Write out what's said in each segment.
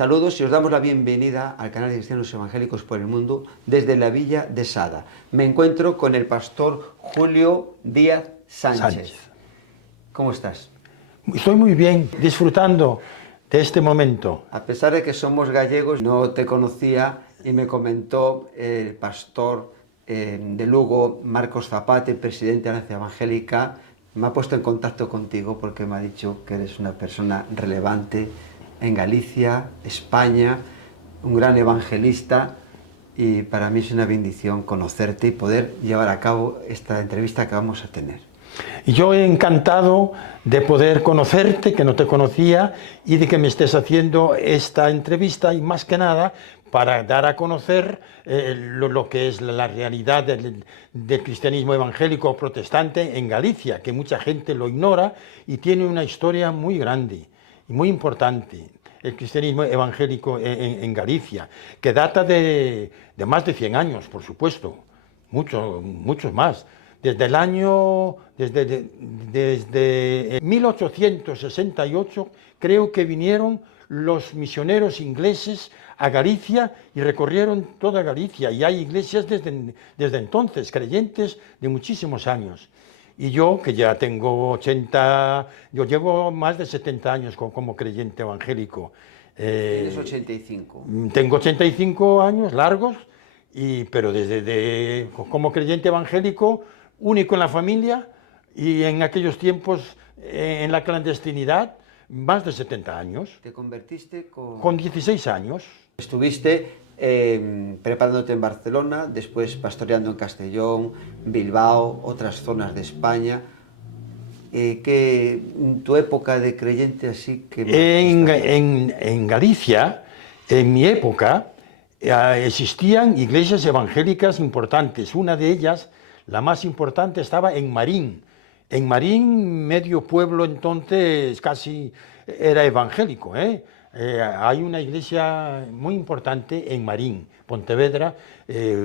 Saludos y os damos la bienvenida al canal de Cristianos Evangélicos por el Mundo desde la Villa de Sada. Me encuentro con el pastor Julio Díaz Sánchez. ¿Cómo estás? Estoy muy bien, disfrutando de este momento. A pesar de que somos gallegos, no te conocía y me comentó el pastor de Lugo, Marcos Zapate, presidente de la Alianza Evangélica, me ha puesto en contacto contigo porque me ha dicho que eres una persona relevante en Galicia, España, un gran evangelista, y para mí es una bendición conocerte y poder llevar a cabo esta entrevista que vamos a tener. Y yo he encantado de poder conocerte, que no te conocía, y de que me estés haciendo esta entrevista, y más que nada para dar a conocer lo que es la realidad del cristianismo evangélico protestante en Galicia, que mucha gente lo ignora y tiene una historia muy grande y muy importante. El cristianismo evangélico en Galicia, que data de más de 100 años, por supuesto, muchos más. Desde 1868 creo que vinieron los misioneros ingleses a Galicia y recorrieron toda Galicia, y hay iglesias desde entonces, creyentes de muchísimos años. Y yo, que ya tengo yo llevo más de 70 años como creyente evangélico. Tienes 85. Tengo 85 años largos, pero como creyente evangélico, único en la familia, y en aquellos tiempos en la clandestinidad, más de 70 años. ¿Te convertiste con 16 años? Estuviste preparándote en Barcelona, después pastoreando en Castellón, Bilbao, otras zonas de España. Tu época de creyente así que... En Galicia, en mi época, existían iglesias evangélicas importantes. Una de ellas, la más importante, estaba en Marín. En Marín, medio pueblo entonces casi era evangélico, hay una iglesia muy importante en Marín, Pontevedra,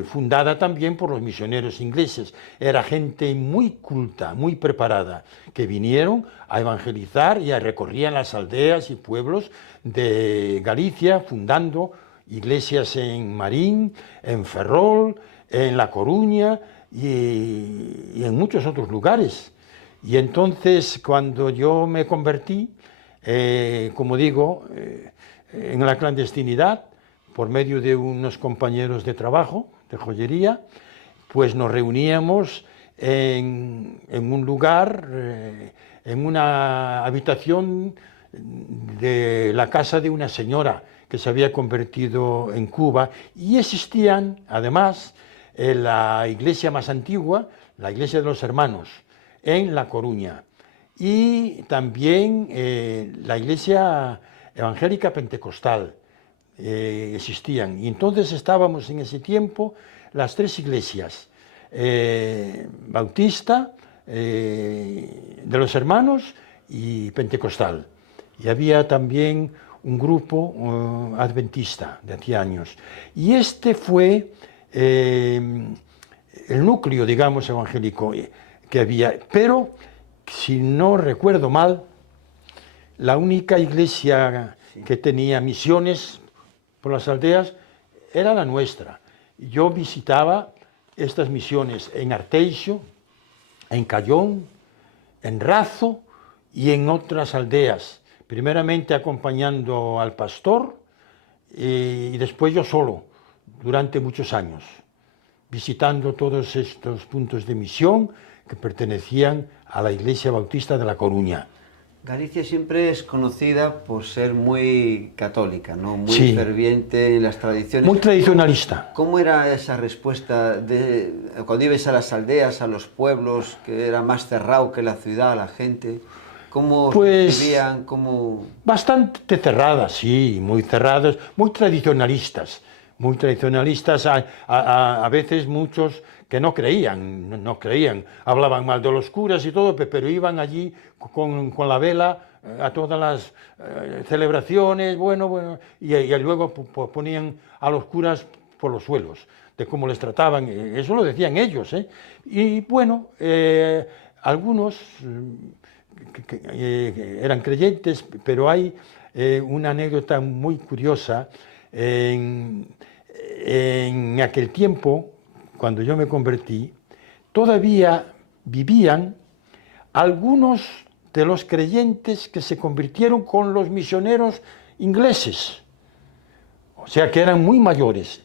fundada también por los misioneros ingleses. Era gente muy culta, muy preparada, que vinieron a evangelizar y recorrían las aldeas y pueblos de Galicia, fundando iglesias en Marín, en Ferrol, en La Coruña y en muchos otros lugares. Y entonces, cuando yo me convertí, como digo, en la clandestinidad, por medio de unos compañeros de trabajo, de joyería, pues nos reuníamos en un lugar, en una habitación de la casa de una señora que se había convertido en Cuba, y existían, además, la iglesia más antigua, la iglesia de los Hermanos, en La Coruña, y también la iglesia evangélica pentecostal existían. Y entonces estábamos en ese tiempo las tres iglesias, bautista, de los Hermanos y pentecostal. Y había también un grupo adventista de hacía años. Y este fue el núcleo, digamos, evangélico que había. Pero, si no recuerdo mal, la única iglesia que tenía misiones por las aldeas era la nuestra. Yo visitaba estas misiones en Arteixo, en Callón, en Razo y en otras aldeas, primeramente acompañando al pastor y después yo solo, durante muchos años, visitando todos estos puntos de misión que pertenecían a la Iglesia Bautista de La Coruña. Galicia siempre es conocida por ser muy católica, ¿no? Muy sí, ferviente en las tradiciones. Muy tradicionalista. ¿Cómo era esa respuesta cuando ibas a las aldeas, a los pueblos, que era más cerrado que la ciudad, la gente? ¿Cómo vivían? Bastante cerradas, sí, muy cerradas, muy tradicionalistas. Muy tradicionalistas, a veces muchos que no creían, hablaban mal de los curas y todo, pero iban allí con la vela a todas las celebraciones, y luego ponían a los curas por los suelos, de cómo les trataban, eso lo decían ellos, y bueno, algunos eran creyentes, pero hay una anécdota muy curiosa. En aquel tiempo, cuando yo me convertí, todavía vivían algunos de los creyentes que se convirtieron con los misioneros ingleses, o sea que eran muy mayores.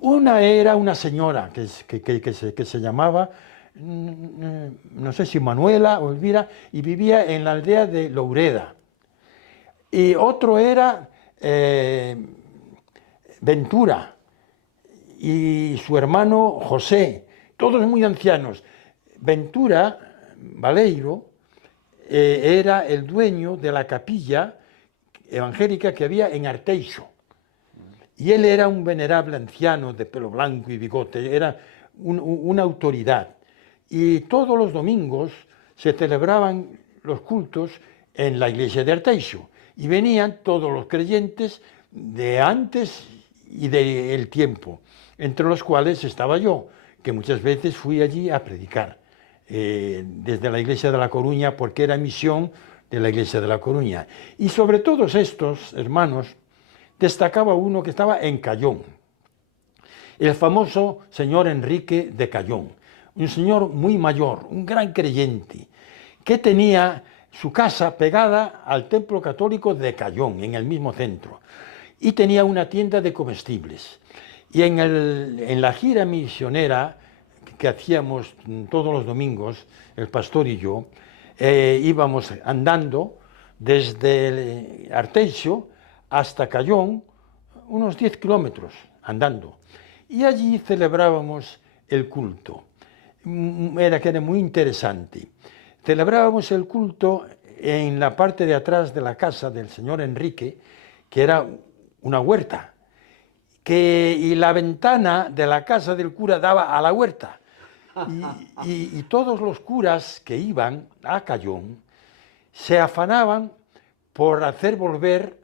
Una era una señora que se llamaba, no sé si Manuela o Elvira, y vivía en la aldea de Loureda. Y otro era Ventura y su hermano José, todos muy ancianos. Ventura Baleiro era el dueño de la capilla evangélica que había en Arteixo. Y él era un venerable anciano de pelo blanco y bigote, era una autoridad. Y todos los domingos se celebraban los cultos en la iglesia de Arteixo. Y venían todos los creyentes de antes y del tiempo, entre los cuales estaba yo, que muchas veces fui allí a predicar, desde la iglesia de La Coruña, porque era misión de la iglesia de La Coruña. Y sobre todos estos hermanos, destacaba uno que estaba en Cayón, el famoso señor Enrique de Cayón, un señor muy mayor, un gran creyente, que tenía su casa pegada al templo católico de Cayón, en el mismo centro, y tenía una tienda de comestibles. Y en la gira misionera que hacíamos todos los domingos, el pastor y yo, íbamos andando desde Arteixo hasta Cayón, unos 10 kilómetros andando. Y allí celebrábamos el culto. Era muy interesante. Celebrábamos el culto en la parte de atrás de la casa del señor Enrique, que era una huerta, y la ventana de la casa del cura daba a la huerta. Y todos los curas que iban a Cayón se afanaban por hacer volver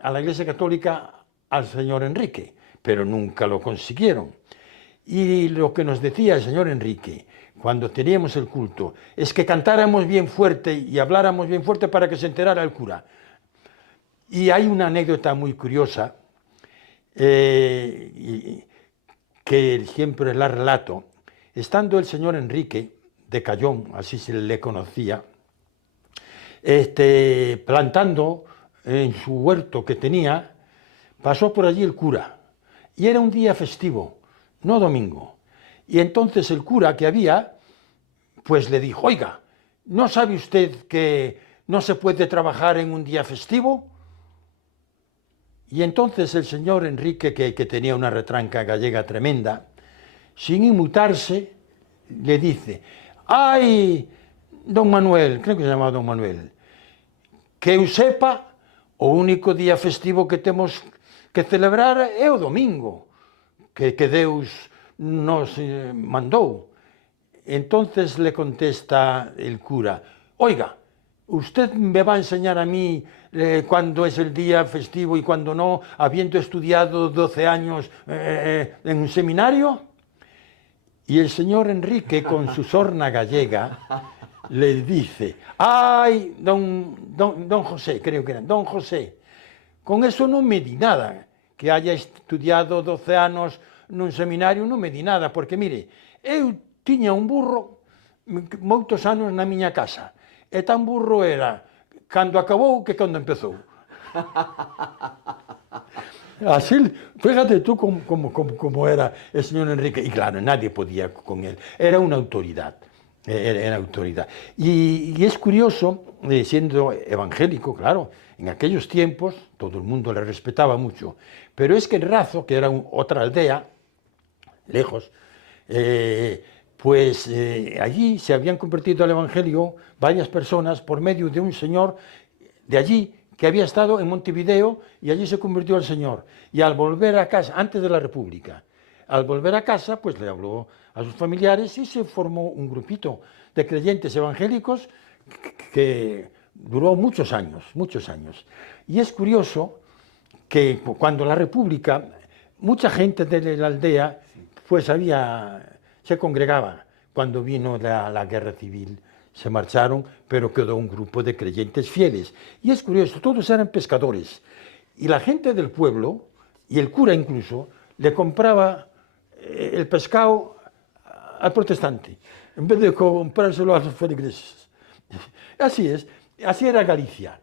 a la Iglesia Católica al señor Enrique, pero nunca lo consiguieron. Y lo que nos decía el señor Enrique cuando teníamos el culto es que cantáramos bien fuerte y habláramos bien fuerte para que se enterara el cura. Y hay una anécdota muy curiosa que siempre la relato. Estando el señor Enrique de Cayón, así se le conocía, plantando en su huerto que tenía, pasó por allí el cura, y era un día festivo, no domingo. Y entonces el cura que había, pues le dijo: oiga, ¿no sabe usted que no se puede trabajar en un día festivo? Y entonces el señor Enrique, que tenía una retranca gallega tremenda, sin inmutarse, le dice: ¡ay, don Manuel! Creo que se llamaba don Manuel. Que eu sepa, o único día festivo que temos que celebrar é o domingo, que Deus nos mandou. Entonces le contesta el cura: oiga, ¿usted me va a enseñar a mí cuándo es el día festivo y cuándo no, habiendo estudiado 12 años en un seminario? Y el señor Enrique, con su sorna gallega, le dice: ¡ay, don José! Creo que era, don José, con eso non me di nada, que haya estudiado 12 anos nun seminario non me di nada, porque mire, eu tiña un burro moitos anos na miña casa, e tan burro era cando acabou que cando empezou. Así, fíjate tú cómo era el señor Enrique, y claro, nadie podía con él, era una autoridad, era autoridad. Y es curioso, siendo evangélico, claro, en aquellos tiempos todo el mundo le respetaba mucho, pero es que en Razo, que era otra aldea, lejos, allí se habían convertido al evangelio varias personas por medio de un señor de allí, que había estado en Montevideo y allí se convirtió al Señor. Y al volver a casa, antes de la República, al volver a casa, pues le habló a sus familiares y se formó un grupito de creyentes evangélicos que duró muchos años, muchos años. Y es curioso que cuando la República, mucha gente de la aldea, pues se congregaba cuando vino la guerra civil. se marcharon, pero quedó un grupo de creyentes fieles. Y es curioso, todos eran pescadores. Y la gente del pueblo, y el cura incluso, le compraba el pescado al protestante, en vez de comprárselo a los feligreses. Así es, así era Galicia.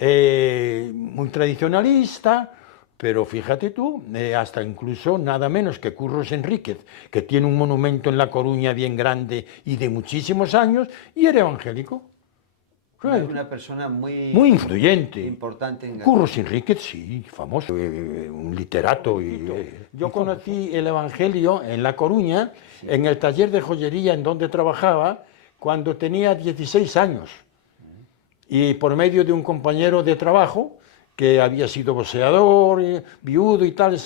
Muy tradicionalista, pero fíjate tú, hasta incluso nada menos que Curros Enríquez, que tiene un monumento en La Coruña bien grande y de muchísimos años, y era evangélico. Una persona muy influyente. Importante en Galicia. Curros Enríquez, sí, famoso, un literato. Yo conocí el Evangelio en La Coruña, en el taller de joyería en donde trabajaba, cuando tenía 16 años. Y por medio de un compañero de trabajo, que había sido boxeador, viudo y tal,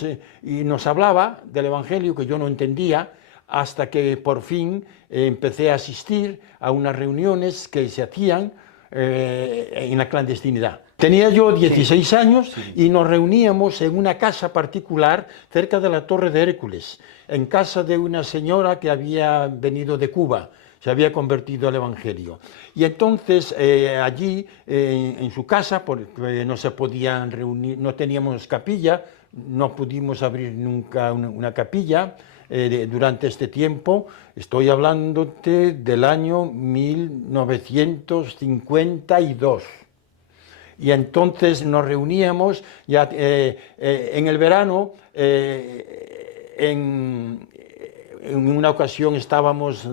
y nos hablaba del Evangelio que yo no entendía, hasta que por fin empecé a asistir a unas reuniones que se hacían en la clandestinidad. Tenía yo 16 años y nos reuníamos en una casa particular cerca de la Torre de Hércules, en casa de una señora que había venido de Cuba, se había convertido al Evangelio. Y entonces allí, en su casa, porque no se podían reunir, no teníamos capilla, no pudimos abrir nunca una capilla durante este tiempo. Estoy hablándote del año 1952. Y entonces nos reuníamos ya en el verano, en una ocasión estábamos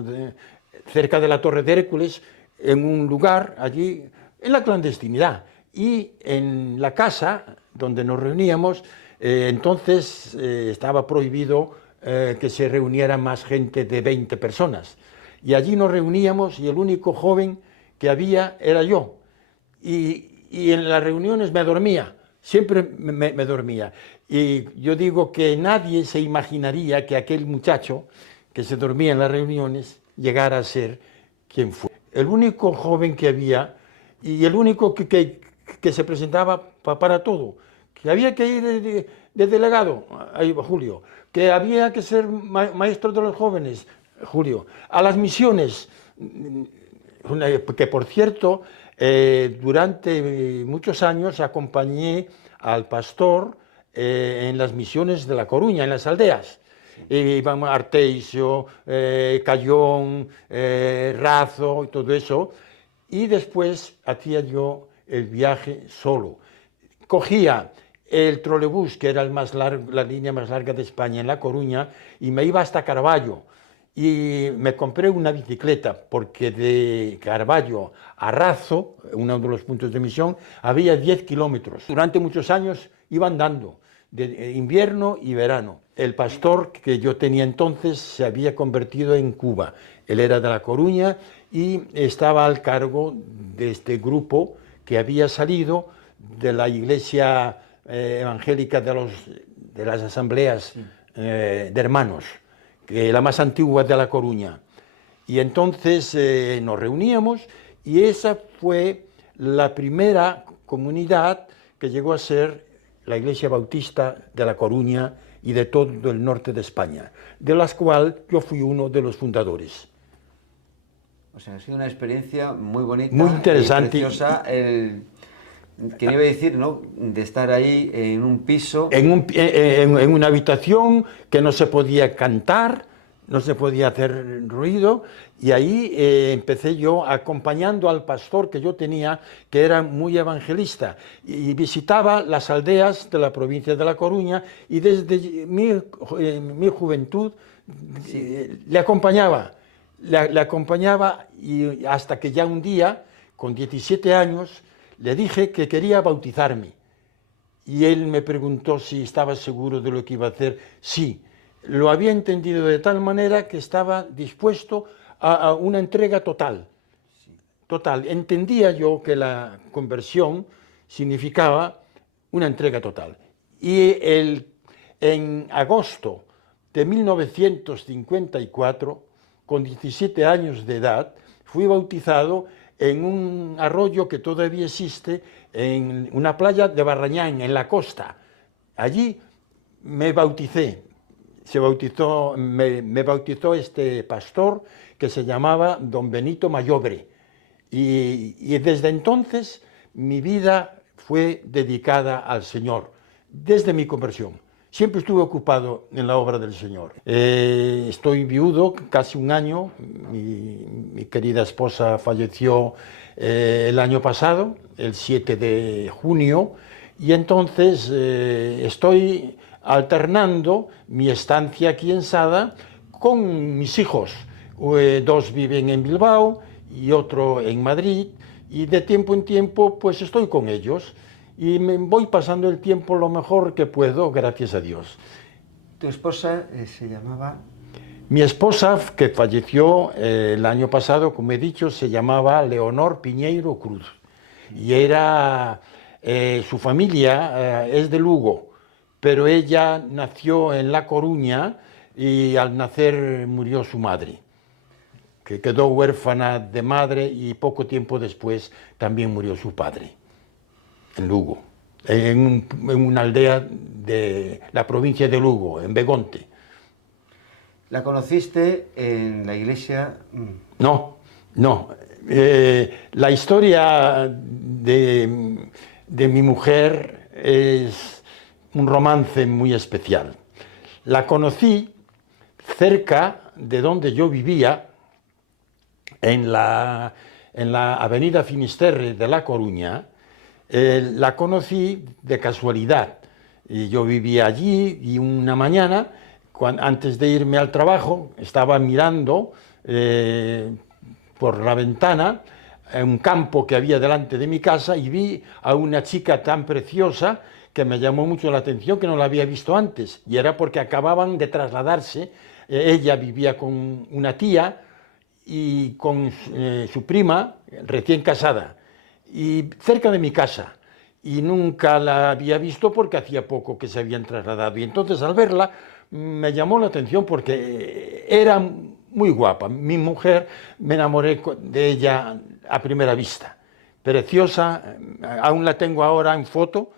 cerca de la Torre de Hércules, en un lugar allí, en la clandestinidad. Y en la casa donde nos reuníamos, entonces estaba prohibido que se reuniera más gente de 20 personas. Y allí nos reuníamos y el único joven que había era yo. Y en las reuniones me dormía, siempre me dormía. Y yo digo que nadie se imaginaría que aquel muchacho que se dormía en las reuniones llegara a ser quien fue. El único joven que había y el único que se presentaba para todo, que había que ir de delegado, ahí Julio, que había que ser maestro de los jóvenes, Julio, a las misiones, que por cierto, durante muchos años acompañé al pastor en las misiones de La Coruña, en las aldeas. Íbamos a Arteixo, Cayón, Razo y todo eso, y después hacía yo el viaje solo. Cogía el trolebús, que era la línea más larga de España, en La Coruña, y me iba hasta Carballo. Y me compré una bicicleta, porque de Carballo a Razo, uno de los puntos de misión, había 10 kilómetros. Durante muchos años iba andando, de invierno y verano. El pastor que yo tenía entonces se había convertido en Cuba. Él era de La Coruña y estaba al cargo de este grupo que había salido de la iglesia evangélica de las asambleas de hermanos, que la más antigua de La Coruña. Y entonces nos reuníamos y esa fue la primera comunidad que llegó a ser la Iglesia Bautista de La Coruña y de todo el norte de España, de las cuales yo fui uno de los fundadores. O sea, ha sido una experiencia muy bonita, muy interesante, y preciosa, quería decir, ¿no?, de estar ahí en un piso. En una habitación que no se podía cantar, no se podía hacer ruido, y ahí empecé yo acompañando al pastor que yo tenía, que era muy evangelista, y visitaba las aldeas de la provincia de La Coruña, y desde mi juventud le acompañaba, y hasta que ya un día, con 17 años, le dije que quería bautizarme. Y él me preguntó si estaba seguro de lo que iba a hacer. Sí, lo había entendido de tal manera que estaba dispuesto a una entrega total. Total. Entendía yo que la conversión significaba una entrega total. Y en agosto de 1954, con 17 años de edad, fui bautizado en un arroyo que todavía existe, en una playa de Barrañán, en la costa. Allí me bauticé. Me bautizó este pastor que se llamaba don Benito Mayobre. Y desde entonces mi vida fue dedicada al Señor, desde mi conversión. Siempre estuve ocupado en la obra del Señor. Estoy viudo casi un año. Mi querida esposa falleció el año pasado, el 7 de junio, y entonces estoy alternando mi estancia aquí en Sada con mis hijos. Dos viven en Bilbao y otro en Madrid, y de tiempo en tiempo pues estoy con ellos y me voy pasando el tiempo lo mejor que puedo, gracias a Dios. ¿Tu esposa se llamaba? Mi esposa, que falleció el año pasado, como he dicho, se llamaba Leonor Piñeiro Cruz, y era, su familia es de Lugo, pero ella nació en La Coruña y al nacer murió su madre, que quedó huérfana de madre, y poco tiempo después también murió su padre, en Lugo, en una aldea de la provincia de Lugo, en Begonte. ¿La conociste en la iglesia? No, no. La historia de mi mujer es un romance muy especial. La conocí cerca de donde yo vivía, en la avenida Finisterre de La Coruña. La conocí de casualidad. Y yo vivía allí, y una mañana, antes de irme al trabajo, estaba mirando por la ventana un campo que había delante de mi casa, y vi a una chica tan preciosa que me llamó mucho la atención, que no la había visto antes, y era porque acababan de trasladarse. Ella vivía con una tía y con su prima recién casada, y cerca de mi casa, y nunca la había visto porque hacía poco que se habían trasladado, y entonces al verla me llamó la atención porque era muy guapa. Mi mujer, me enamoré de ella a primera vista, preciosa, aún la tengo ahora en foto.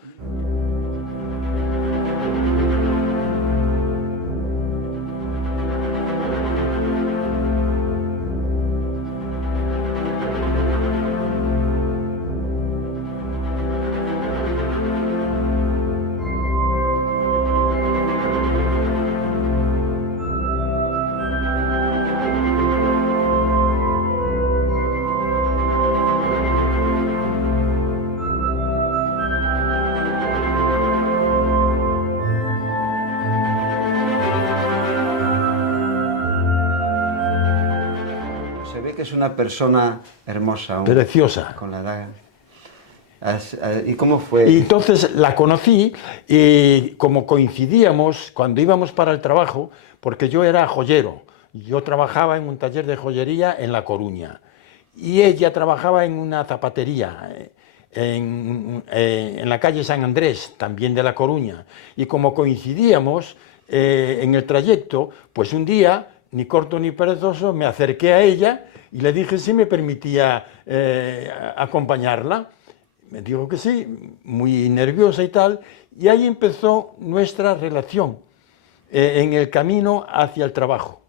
Se ve que es una persona hermosa aún, Preciosa. con la edad. ¿Y cómo fue? Y entonces la conocí, y como coincidíamos cuando íbamos para el trabajo, porque yo era joyero, yo trabajaba en un taller de joyería en La Coruña, y ella trabajaba en una zapatería en la calle San Andrés, también de La Coruña, y como coincidíamos en el trayecto, pues un día, ni corto ni perezoso, me acerqué a ella y le dije si me permitía acompañarla. Me dijo que sí, muy nerviosa y tal, y ahí empezó nuestra relación en el camino hacia el trabajo.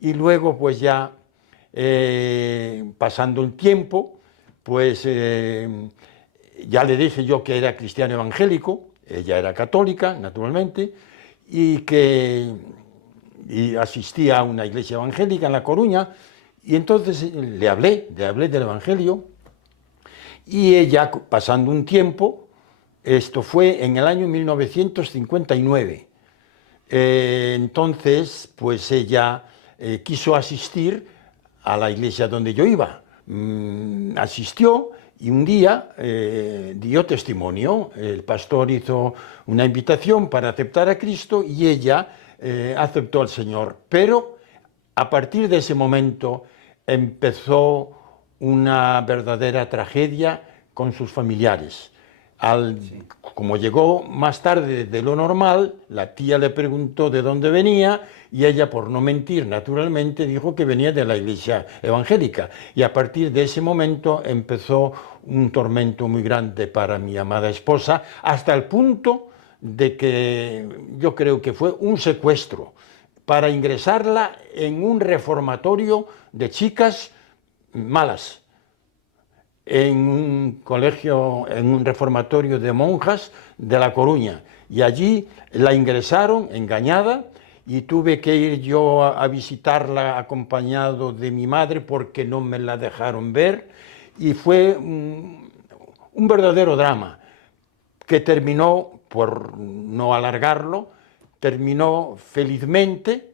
Y luego, pues ya, pasando el tiempo, pues ya le dije yo que era cristiano evangélico, ella era católica, naturalmente, y asistía a una iglesia evangélica en La Coruña, y entonces le hablé del Evangelio. Y ella, pasando un tiempo, esto fue en el año 1959, entonces pues ella quiso asistir a la iglesia donde yo iba. Asistió, y un día dio testimonio. El pastor hizo una invitación para aceptar a Cristo, y ella aceptó al Señor. Pero a partir de ese momento empezó una verdadera tragedia con sus familiares. Como llegó más tarde de lo normal, la tía le preguntó de dónde venía, y ella, por no mentir, naturalmente, dijo que venía de la iglesia evangélica. Y a partir de ese momento empezó un tormento muy grande para mi amada esposa, hasta el punto de que yo creo que fue un secuestro para ingresarla en un reformatorio de chicas malas, en un colegio, en un reformatorio de monjas de La Coruña, y allí la ingresaron engañada, y tuve que ir yo a visitarla acompañado de mi madre porque no me la dejaron ver, y fue un verdadero drama que terminó, por no alargarlo, terminó felizmente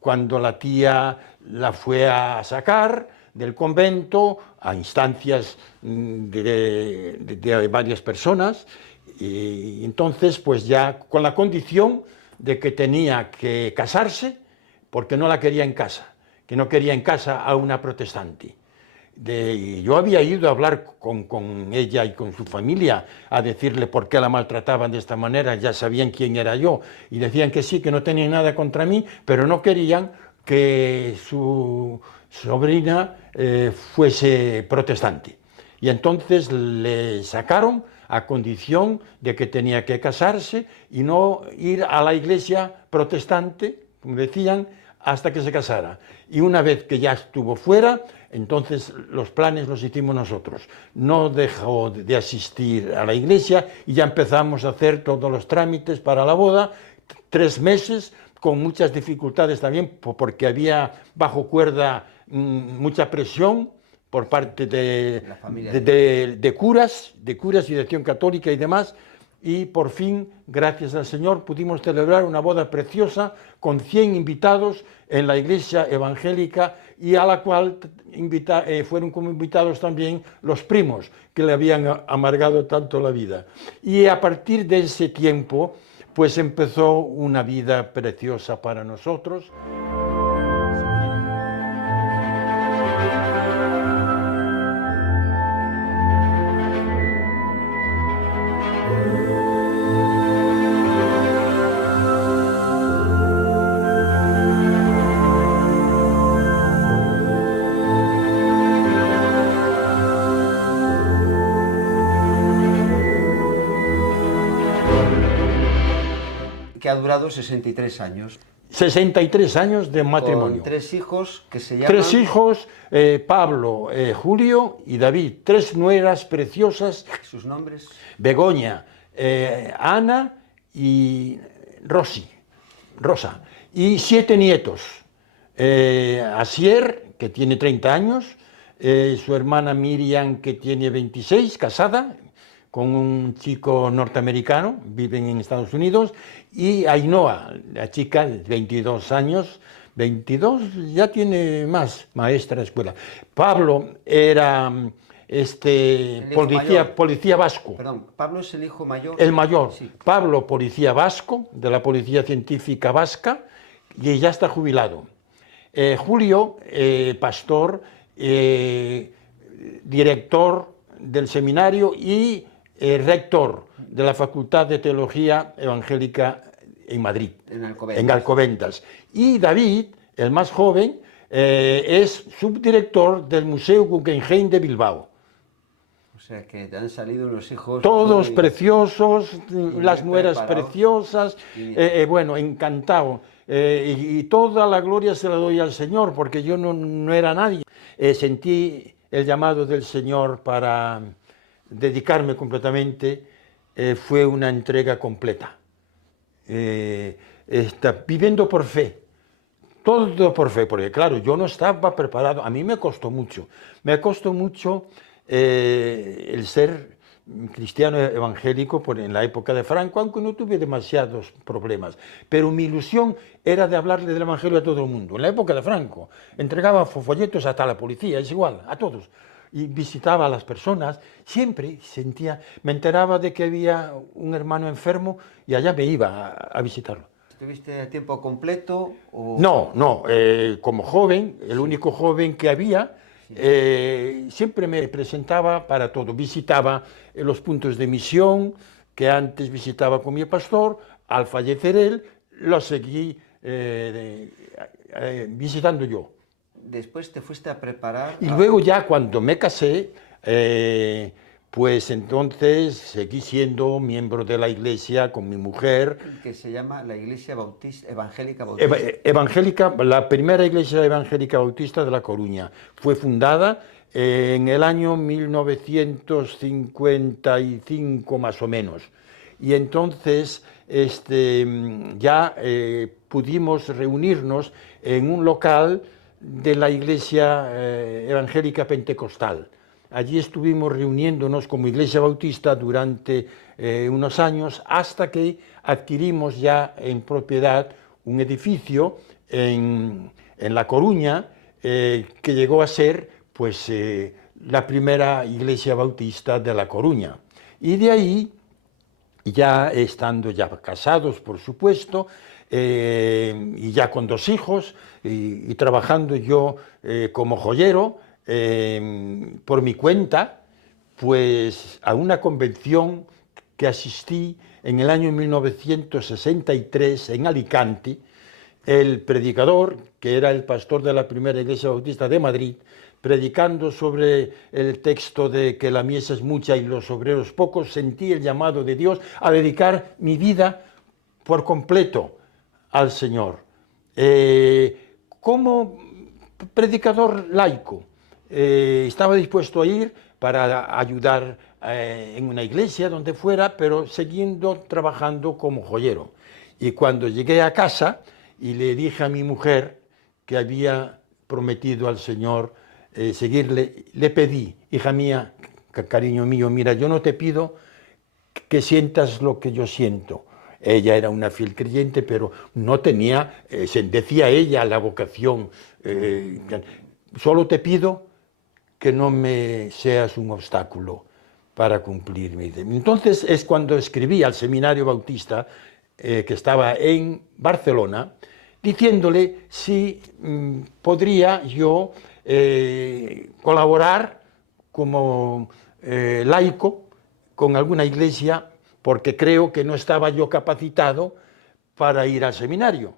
cuando la tía la fue a sacar del convento a instancias de varias personas, y entonces pues ya con la condición de que tenía que casarse porque no la quería en casa, que no quería en casa a una protestante. Yo había ido a hablar con ella y con su familia a decirle por qué la maltrataban de esta manera, ya sabían quién era yo, y decían que sí, que no tenían nada contra mí, pero no querían que su sobrina fuese protestante. Y entonces le sacaron a condición de que tenía que casarse y no ir a la iglesia protestante, como decían, hasta que se casara. Y una vez que ya estuvo fuera, entonces los planes los hicimos nosotros. No dejó de asistir a la iglesia y ya empezamos a hacer todos los trámites para la boda, 3 meses, con muchas dificultades también, porque había bajo cuerda mucha presión por parte de curas y de acción católica y demás, y por fin, gracias al Señor, pudimos celebrar una boda preciosa con 100 invitados en la iglesia evangélica, y a la cual fueron como invitados también los primos que le habían amargado tanto la vida. Y a partir de ese tiempo, pues empezó una vida preciosa para nosotros. Que ha durado 63 años. 63 años de matrimonio. Con 3 hijos que se llaman... 3 hijos, Pablo, Julio y David. 3 nueras preciosas. ¿Sus nombres? Begoña, Ana y Rosa. Y 7 nietos. Asier, que tiene 30 años, su hermana Miriam, que tiene 26, casada con un chico norteamericano, viven en Estados Unidos, y Ainhoa, la chica de 22 años, 22, ya tiene más, maestra de escuela. Pablo era policía vasco. Perdón, Pablo es el hijo mayor. El mayor. Sí. Pablo, policía vasco, de la Policía Científica Vasca, y ya está jubilado. Julio, pastor, director del seminario y rector de la Facultad de Teología Evangélica en Madrid, en Alcobendas. Y David, el más joven, es subdirector del Museo Guggenheim de Bilbao. O sea que te han salido unos hijos... Todos muy, preciosos, muy las nueras preciosas, bueno, encantado. Y toda la gloria se la doy al Señor, porque yo no era nadie. Sentí el llamado del Señor para dedicarme completamente, fue una entrega completa. Viviendo por fe, todo por fe, porque claro, yo no estaba preparado, a mí me costó mucho el ser cristiano evangélico en la época de Franco, aunque no tuve demasiados problemas, pero mi ilusión era de hablarle del evangelio a todo el mundo. En la época de Franco entregaba folletos hasta a la policía, es igual, a todos, y visitaba a las personas, siempre me enteraba de que había un hermano enfermo y allá me iba a visitarlo. ¿Estuviste a tiempo completo? O... No, como joven, el único joven que había, siempre me presentaba para todo, visitaba los puntos de misión que antes visitaba con mi pastor. Al fallecer él, lo seguí visitando yo. Después te fuiste a preparar... Y luego ya cuando me casé, pues entonces seguí siendo miembro de la iglesia con mi mujer. Que se llama la Iglesia Evangélica Bautista. La primera iglesia evangélica bautista de La Coruña. Fue fundada en el año 1955 más o menos. Y entonces ya pudimos reunirnos en un local de la Iglesia Evangélica Pentecostal. Allí estuvimos reuniéndonos como Iglesia Bautista durante unos años hasta que adquirimos ya en propiedad un edificio en La Coruña que llegó a ser pues, la primera Iglesia Bautista de La Coruña. Y de ahí, ya estando ya casados, por supuesto, y ya con 2 hijos, y trabajando yo como joyero, por mi cuenta, pues a una convención que asistí en el año 1963 en Alicante. El predicador, que era el pastor de la primera Iglesia Bautista de Madrid, predicando sobre el texto de que la mies es mucha y los obreros pocos, sentí el llamado de Dios a dedicar mi vida por completo al Señor. Como predicador laico, estaba dispuesto a ir para ayudar en una iglesia, donde fuera, pero siguiendo trabajando como joyero. Y cuando llegué a casa y le dije a mi mujer que había prometido al Señor seguirle, le pedí, hija mía, cariño mío, mira, yo no te pido que sientas lo que yo siento. Ella era una fiel creyente, pero no tenía, decía ella, la vocación. Solo te pido que no me seas un obstáculo para cumplir mi deber. Entonces es cuando escribí al Seminario Bautista, que estaba en Barcelona, diciéndole si podría yo colaborar como laico con alguna iglesia, porque creo que no estaba yo capacitado para ir al seminario.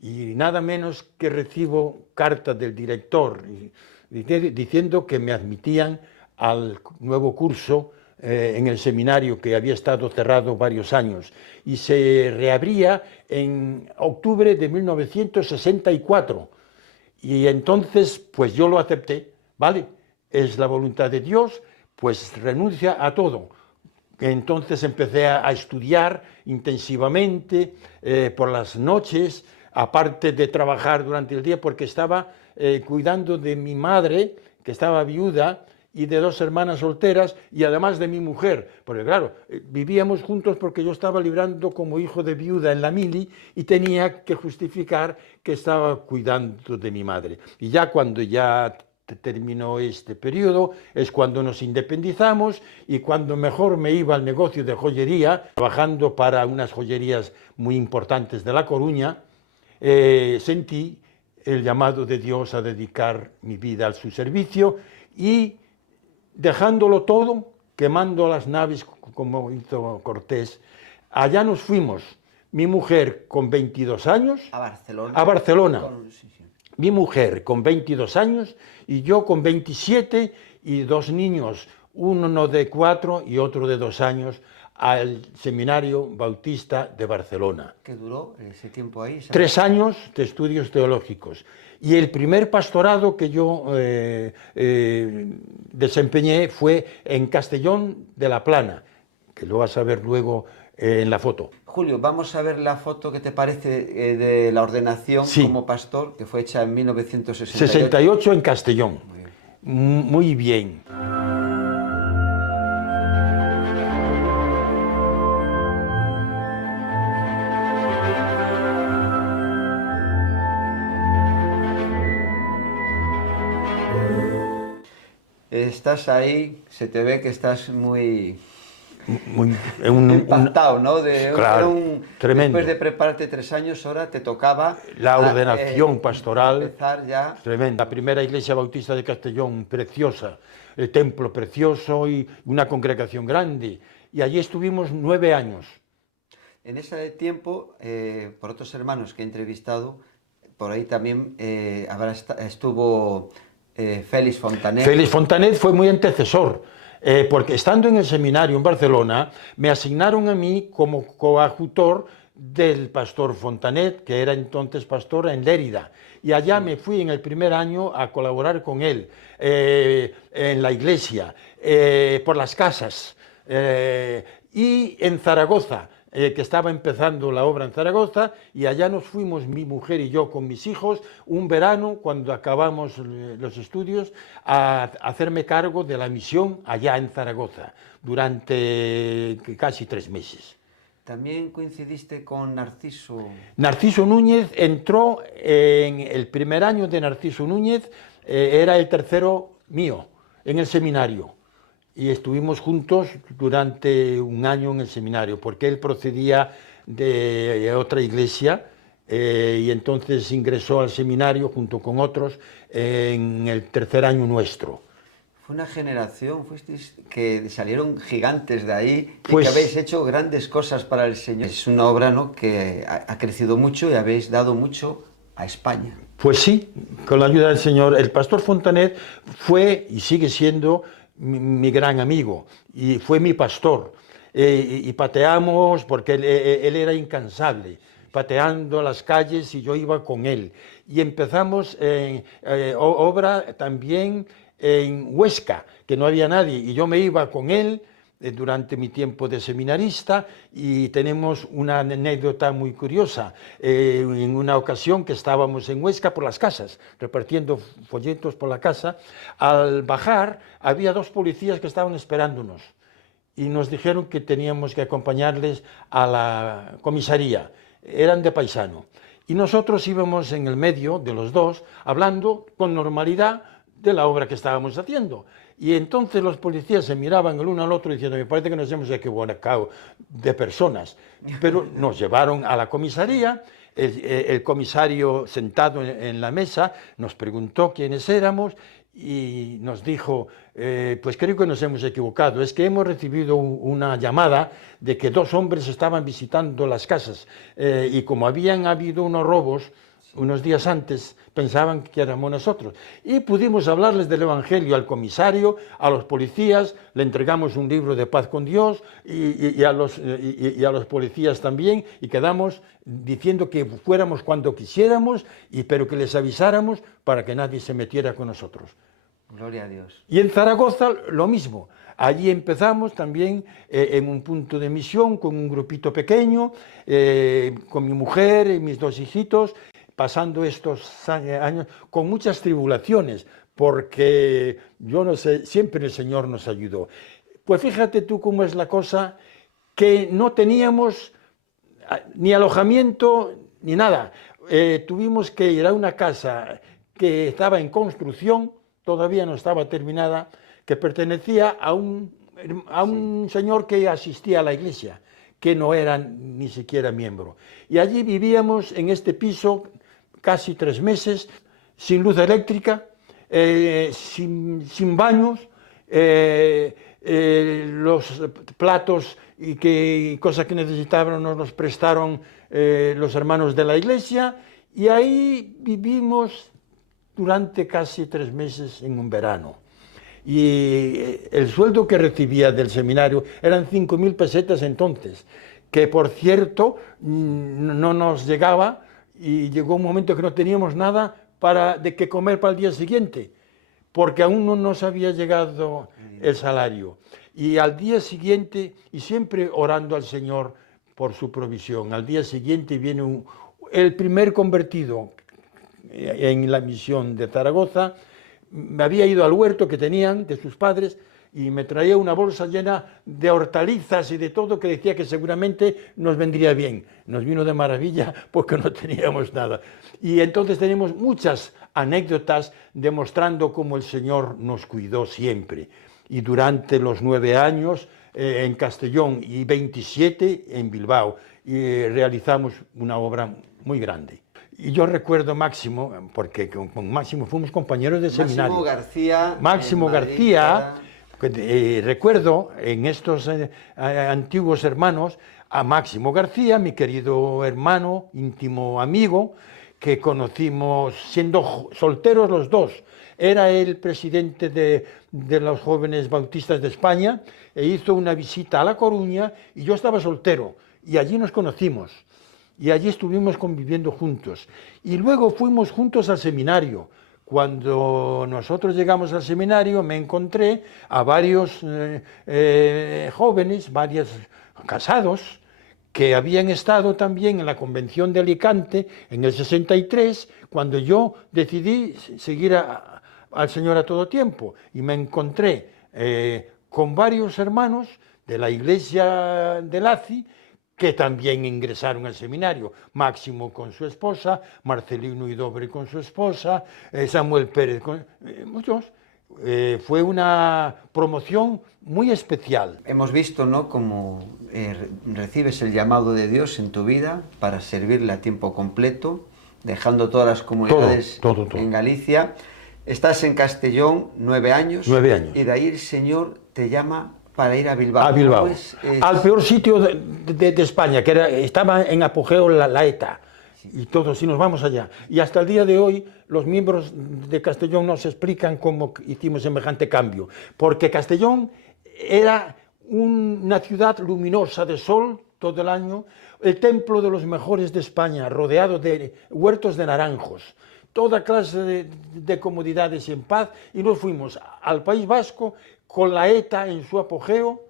Y nada menos que recibo cartas del director diciendo que me admitían al nuevo curso en el seminario, que había estado cerrado varios años, y se reabría en octubre de 1964. Y entonces, pues yo lo acepté, ¿vale? Es la voluntad de Dios, pues renuncia a todo. Entonces empecé a estudiar intensivamente por las noches, aparte de trabajar durante el día, porque estaba cuidando de mi madre, que estaba viuda, y de 2 hermanas solteras, y además de mi mujer, porque claro, vivíamos juntos porque yo estaba librando como hijo de viuda en la mili y tenía que justificar que estaba cuidando de mi madre. Y ya cuando ya terminó este periodo es cuando nos independizamos, y cuando mejor me iba al negocio de joyería, trabajando para unas joyerías muy importantes de La Coruña, sentí el llamado de Dios a dedicar mi vida a su servicio, y dejándolo todo, quemando las naves como hizo Cortés, allá nos fuimos, mi mujer con 22 años, a Barcelona. Mi mujer con 22 años y yo con 27, y 2 niños, uno de 4 y otro de 2 años, al Seminario Bautista de Barcelona. ¿Qué duró ese tiempo ahí? 3 años de estudios teológicos. Y el primer pastorado que yo desempeñé fue en Castellón de la Plana, que lo vas a ver luego en la foto. Julio, vamos a ver la foto que te parece de la ordenación como pastor, que fue hecha en 1968. 68 en Castellón. Muy bien. Estás ahí, se te ve que estás muy impactado, ¿no? Claro, tremendo. Después de prepararte 3 años, ahora te tocaba la ordenación pastoral. Empezar ya. Tremenda. La primera iglesia bautista de Castellón, preciosa, el templo precioso y una congregación grande. Y allí estuvimos 9 años. En ese tiempo, por otros hermanos que he entrevistado, por ahí también estuvo Félix Fontanet. Félix Fontanet fue muy antecesor, porque estando en el seminario en Barcelona, me asignaron a mí como coadjutor del pastor Fontanet, que era entonces pastor en Lérida. Y allá me fui en el primer año a colaborar con él, en la iglesia, por las casas, y en Zaragoza, que estaba empezando la obra en Zaragoza, y allá nos fuimos mi mujer y yo con mis hijos un verano, cuando acabamos los estudios, a hacerme cargo de la misión allá en Zaragoza, durante casi 3 meses. También coincidiste con Narciso. Narciso Núñez entró en el primer año de Narciso Núñez, era el tercero mío, en el seminario. Y estuvimos juntos durante un año en el seminario, porque él procedía de otra iglesia y entonces ingresó al seminario junto con otros en el tercer año nuestro. Fue una generación, fuisteis, que salieron gigantes de ahí y Pues, que habéis hecho grandes cosas para el Señor. Es una obra, ¿no?, que ha crecido mucho y habéis dado mucho a España. Pues sí, con la ayuda del Señor. El pastor Fontanet fue y sigue siendo mi gran amigo y fue mi pastor. Y pateamos, porque él era incansable, pateando las calles y yo iba con él. Y empezamos obra también en Huesca, que no había nadie, y yo me iba con él durante mi tiempo de seminarista, y tenemos una anécdota muy curiosa. En una ocasión que estábamos en Huesca por las casas, repartiendo folletos por la casa, al bajar había 2 policías que estaban esperándonos y nos dijeron que teníamos que acompañarles a la comisaría. Eran de paisano. Y nosotros íbamos en el medio de los dos, hablando con normalidad de la obra que estábamos haciendo. Y entonces los policías se miraban el uno al otro diciendo: me parece que nos hemos equivocado de personas. Pero nos llevaron a la comisaría. El comisario, sentado en la mesa, nos preguntó quiénes éramos y nos dijo: pues creo que nos hemos equivocado, es que hemos recibido una llamada de que 2 hombres estaban visitando las casas, y como habían habido unos robos unos días antes, pensaban que éramos nosotros. Y pudimos hablarles del Evangelio al comisario, a los policías, le entregamos un libro de Paz con Dios y a los policías también, y quedamos diciendo que fuéramos cuando quisiéramos, pero que les avisáramos para que nadie se metiera con nosotros. Gloria a Dios. Y en Zaragoza lo mismo. Allí empezamos también en un punto de misión con un grupito pequeño, con mi mujer y mis 2 hijitos, pasando estos años con muchas tribulaciones, porque yo no sé, siempre el Señor nos ayudó. Pues fíjate tú cómo es la cosa, que no teníamos ni alojamiento ni nada. Tuvimos que ir a una casa que estaba en construcción, todavía no estaba terminada, que pertenecía a un señor que asistía a la iglesia, que no era ni siquiera miembro. Y allí vivíamos en este piso casi 3 meses, sin luz eléctrica, sin baños, los platos y cosas que necesitaban nos los prestaron los hermanos de la iglesia, y ahí vivimos durante casi 3 meses en un verano. Y el sueldo que recibía del seminario eran 5.000 pesetas entonces, que por cierto no nos llegaba, y llegó un momento que no teníamos nada de qué comer para el día siguiente, porque aún no nos había llegado el salario. Y al día siguiente, y siempre orando al Señor por su provisión, al día siguiente viene el primer convertido en la misión de Zaragoza. Me había ido al huerto que tenían de sus padres y me traía una bolsa llena de hortalizas y de todo, que decía que seguramente nos vendría bien. Nos vino de maravilla porque no teníamos nada. Y entonces tenemos muchas anécdotas demostrando cómo el Señor nos cuidó siempre. Y durante los 9 años en Castellón y 27 en Bilbao, realizamos una obra muy grande. Y yo recuerdo Máximo, porque con Máximo fuimos compañeros de seminario. Máximo García. Máximo García. Recuerdo en estos antiguos hermanos a Máximo García, mi querido hermano, íntimo amigo, que conocimos siendo solteros los 2. Era el presidente de los jóvenes bautistas de España, e hizo una visita a La Coruña y yo estaba soltero, y allí nos conocimos. y allí estuvimos conviviendo juntos. Y luego fuimos juntos al seminario. Cuando nosotros llegamos al seminario me encontré a varios jóvenes, varios casados, que habían estado también en la Convención de Alicante en el 63, cuando yo decidí seguir al Señor a todo tiempo. Y me encontré con varios hermanos de la iglesia de Laci, que también ingresaron al seminario, Máximo con su esposa, Marcelino Idobre con su esposa, Samuel Pérez con muchos. Fue una promoción muy especial. Hemos visto, ¿no?, cómo recibes el llamado de Dios en tu vida para servirle a tiempo completo, dejando todas las comunidades todo. en Galicia. Estás en Castellón 9 años. 9 años. Y de ahí el Señor te llama para ir a Bilbao. A Bilbao. Al peor sitio de España, que estaba en apogeo la ETA. Y todos, y nos vamos allá. Y hasta el día de hoy, los miembros de Castellón nos explican cómo hicimos semejante cambio. Porque Castellón era una ciudad luminosa de sol todo el año, el templo de los mejores de España, rodeado de huertos de naranjos, toda clase de comodidades en paz, y nos fuimos al País Vasco con la ETA en su apogeo,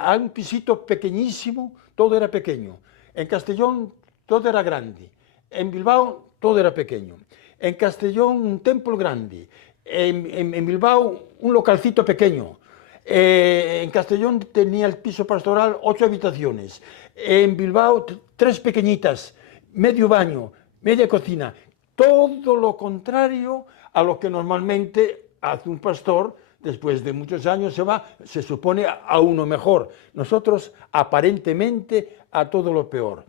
a un pisito pequeñísimo, todo era pequeño. En Castellón todo era grande, en Bilbao todo era pequeño, en Castellón un templo grande, en Bilbao un localcito pequeño, en Castellón tenía el piso pastoral 8 habitaciones, en Bilbao 3 pequeñitas, medio baño, media cocina, todo lo contrario a lo que normalmente hace un pastor. Después de muchos años se supone a uno mejor. Nosotros aparentemente a todo lo peor.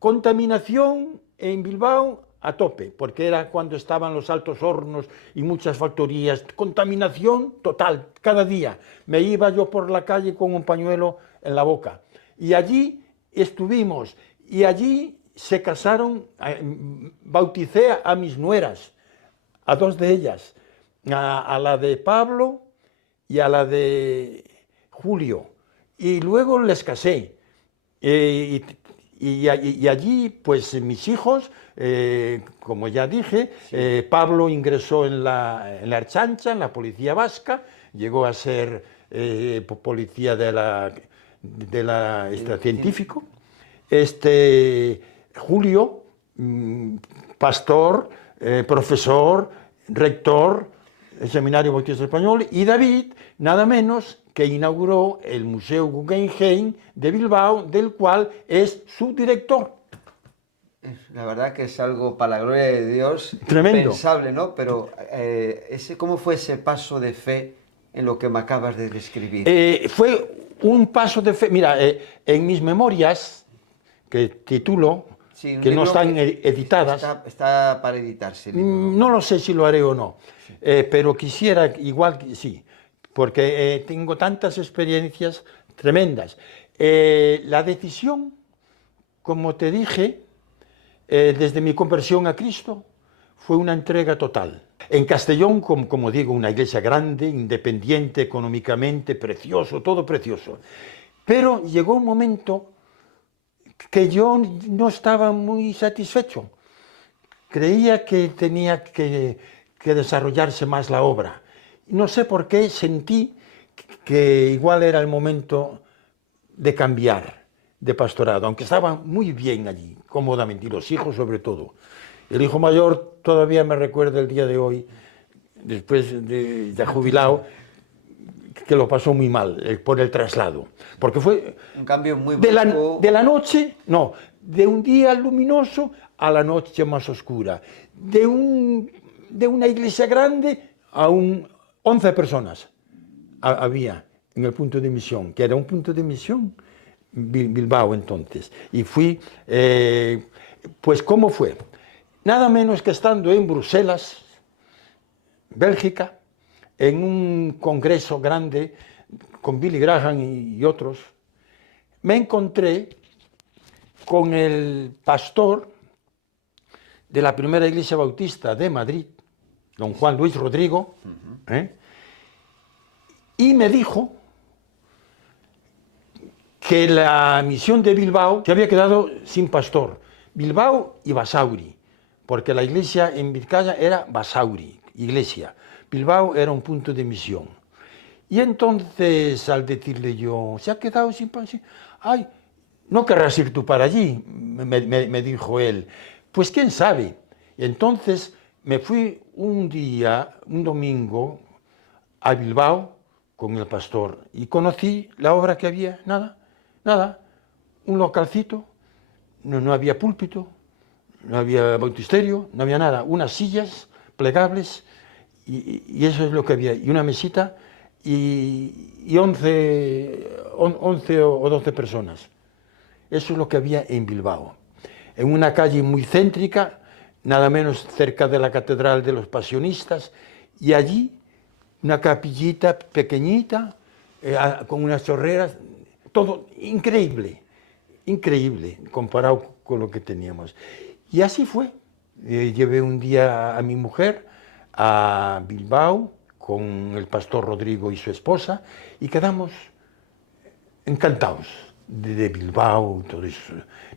Contaminación en Bilbao a tope, porque era cuando estaban los altos hornos y muchas factorías. Contaminación total, cada día. Me iba yo por la calle con un pañuelo en la boca. Y allí estuvimos, y allí se casaron, bauticé a mis nueras, a 2 de ellas, a la de Pablo y a la de Julio, y luego les casé, y allí pues mis hijos, como ya dije, sí. Pablo ingresó en la Ertzaintza, en la policía vasca, llegó a ser policía científico. Julio, pastor, profesor, rector del Seminario Bautista Español, y David, nada menos que inauguró el Museo Guggenheim de Bilbao, del cual es su director. La verdad que es algo, para la gloria de Dios, tremendo, impensable, ¿no? Pero ¿cómo fue ese paso de fe en lo que me acabas de describir? Fue un paso de fe. Mira, en mis memorias, que titulo, sí, que no están editadas. Está para editarse. No lo sé si lo haré o no, sí. Pero quisiera, igual que sí, porque tengo tantas experiencias tremendas. La decisión, como te dije, desde mi conversión a Cristo, fue una entrega total. En Castellón, como digo, una iglesia grande, independiente económicamente, precioso, todo precioso. Pero llegó un momento que yo no estaba muy satisfecho. Creía que tenía que desarrollarse más la obra. No sé por qué sentí que igual era el momento de cambiar de pastorado, aunque estaba muy bien allí, cómodamente, y los hijos sobre todo. El hijo mayor todavía me recuerda el día de hoy, después de jubilado, que lo pasó muy mal por el traslado, porque fue un cambio muy brusco. De la noche, no, de un día luminoso a la noche más oscura, de una iglesia grande a 11 personas había en el punto de misión, que era un punto de misión Bilbao entonces, y fui, pues ¿cómo fue? Nada menos que estando en Bruselas, Bélgica, en un congreso grande con Billy Graham y otros, me encontré con el pastor de la primera iglesia bautista de Madrid, don Juan Luis Rodrigo, y me dijo que la misión de Bilbao se había quedado sin pastor, Bilbao y Basauri, porque la iglesia en Vizcaya era Basauri, iglesia. Bilbao era un punto de misión. Y entonces, al decirle yo, ¿se ha quedado sin pan? Ay, ¿no querrás ir tú para allí? Me dijo él. Pues quién sabe. Y entonces me fui un día, un domingo, a Bilbao con el pastor y conocí la obra que había, nada, un localcito, no había púlpito, no había bautisterio, no había nada, unas sillas plegables y eso es lo que había, y una mesita y 11 o 12 personas. Eso es lo que había en Bilbao, en una calle muy céntrica, nada menos cerca de la Catedral de los Pasionistas, y allí una capillita pequeñita, con unas chorreras, todo increíble, increíble comparado con lo que teníamos. Y así fue. Llevé un día a mi mujer a Bilbao con el pastor Rodrigo y su esposa y quedamos encantados de Bilbao, todo eso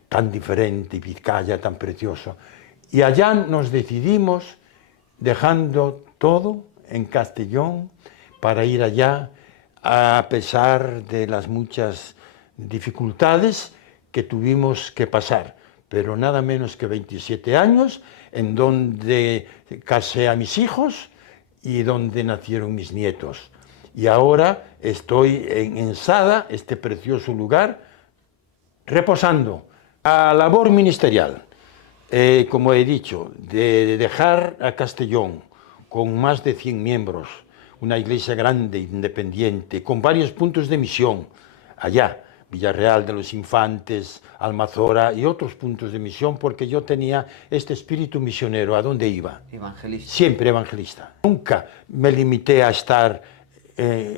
tan diferente, Vizcaya tan precioso. Y allá nos decidimos, dejando todo en Castellón, para ir allá, a pesar de las muchas dificultades que tuvimos que pasar. Pero nada menos que 27 años, en donde casé a mis hijos y donde nacieron mis nietos. Y ahora estoy en Sada, este precioso lugar, reposando a labor ministerial. Como he dicho, de dejar a Castellón con más de 100 miembros, una iglesia grande, independiente, con varios puntos de misión, allá, Villarreal de los Infantes, Almazora y otros puntos de misión, porque yo tenía este espíritu misionero. ¿A dónde iba? Evangelista. Siempre evangelista. Nunca me limité a estar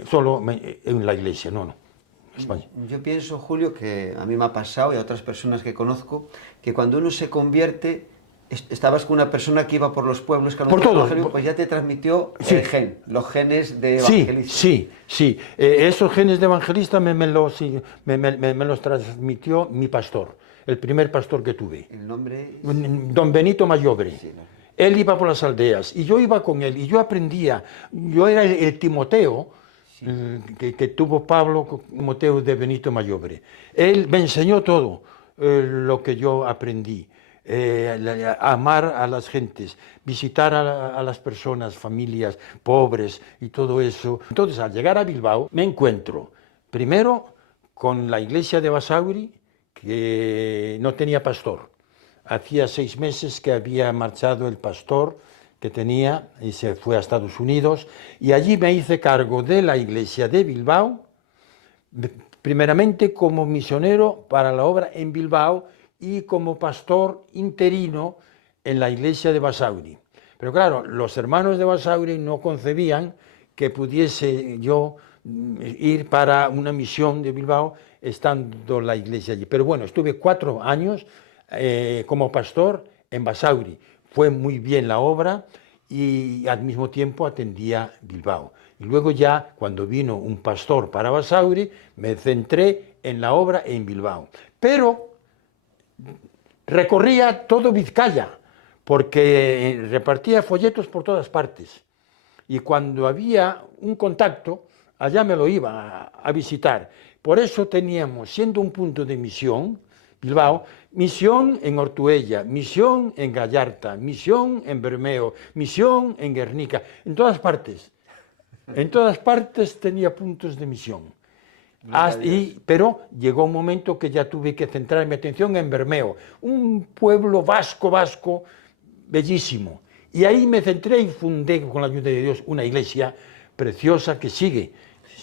solo en la iglesia, no. España. Yo pienso, Julio, que a mí me ha pasado y a otras personas que conozco, que cuando uno se convierte, estabas con una persona que iba por los pueblos, que por todo, pues ya te transmitió sí, el gen, los genes de evangelista. Sí. Esos genes de evangelista me los transmitió mi pastor, el primer pastor que tuve. ¿El nombre? Don Benito Mayobre. Sí, no. Él iba por las aldeas y yo iba con él y yo aprendía. Yo era el Timoteo, sí, que tuvo Pablo, Timoteo de Benito Mayobre. Él me enseñó todo lo que yo aprendí. Amar a las gentes, visitar a las personas, familias pobres y todo eso. Entonces, al llegar a Bilbao, me encuentro primero con la iglesia de Basauri, que no tenía pastor. Hacía 6 meses que había marchado el pastor que tenía y se fue a Estados Unidos, y allí me hice cargo de la iglesia de Bilbao, primeramente como misionero para la obra en Bilbao y como pastor interino en la iglesia de Basauri. Pero claro, los hermanos de Basauri no concebían que pudiese yo ir para una misión de Bilbao estando la iglesia allí. Pero bueno, estuve 4 años como pastor en Basauri. Fue muy bien la obra y al mismo tiempo atendía Bilbao. Y luego ya, cuando vino un pastor para Basauri, me centré en la obra en Bilbao. Pero recorría todo Vizcaya, porque repartía folletos por todas partes. Y cuando había un contacto, allá me lo iba a visitar. Por eso teníamos, siendo un punto de misión, Bilbao, misión en Ortuella, misión en Gallarta, misión en Bermeo, misión en Guernica, en todas partes. En todas partes tenía puntos de misión. Pero llegó un momento que ya tuve que centrar mi atención en Bermeo, un pueblo vasco, bellísimo. Y ahí me centré y fundé, con la ayuda de Dios, una iglesia preciosa que sigue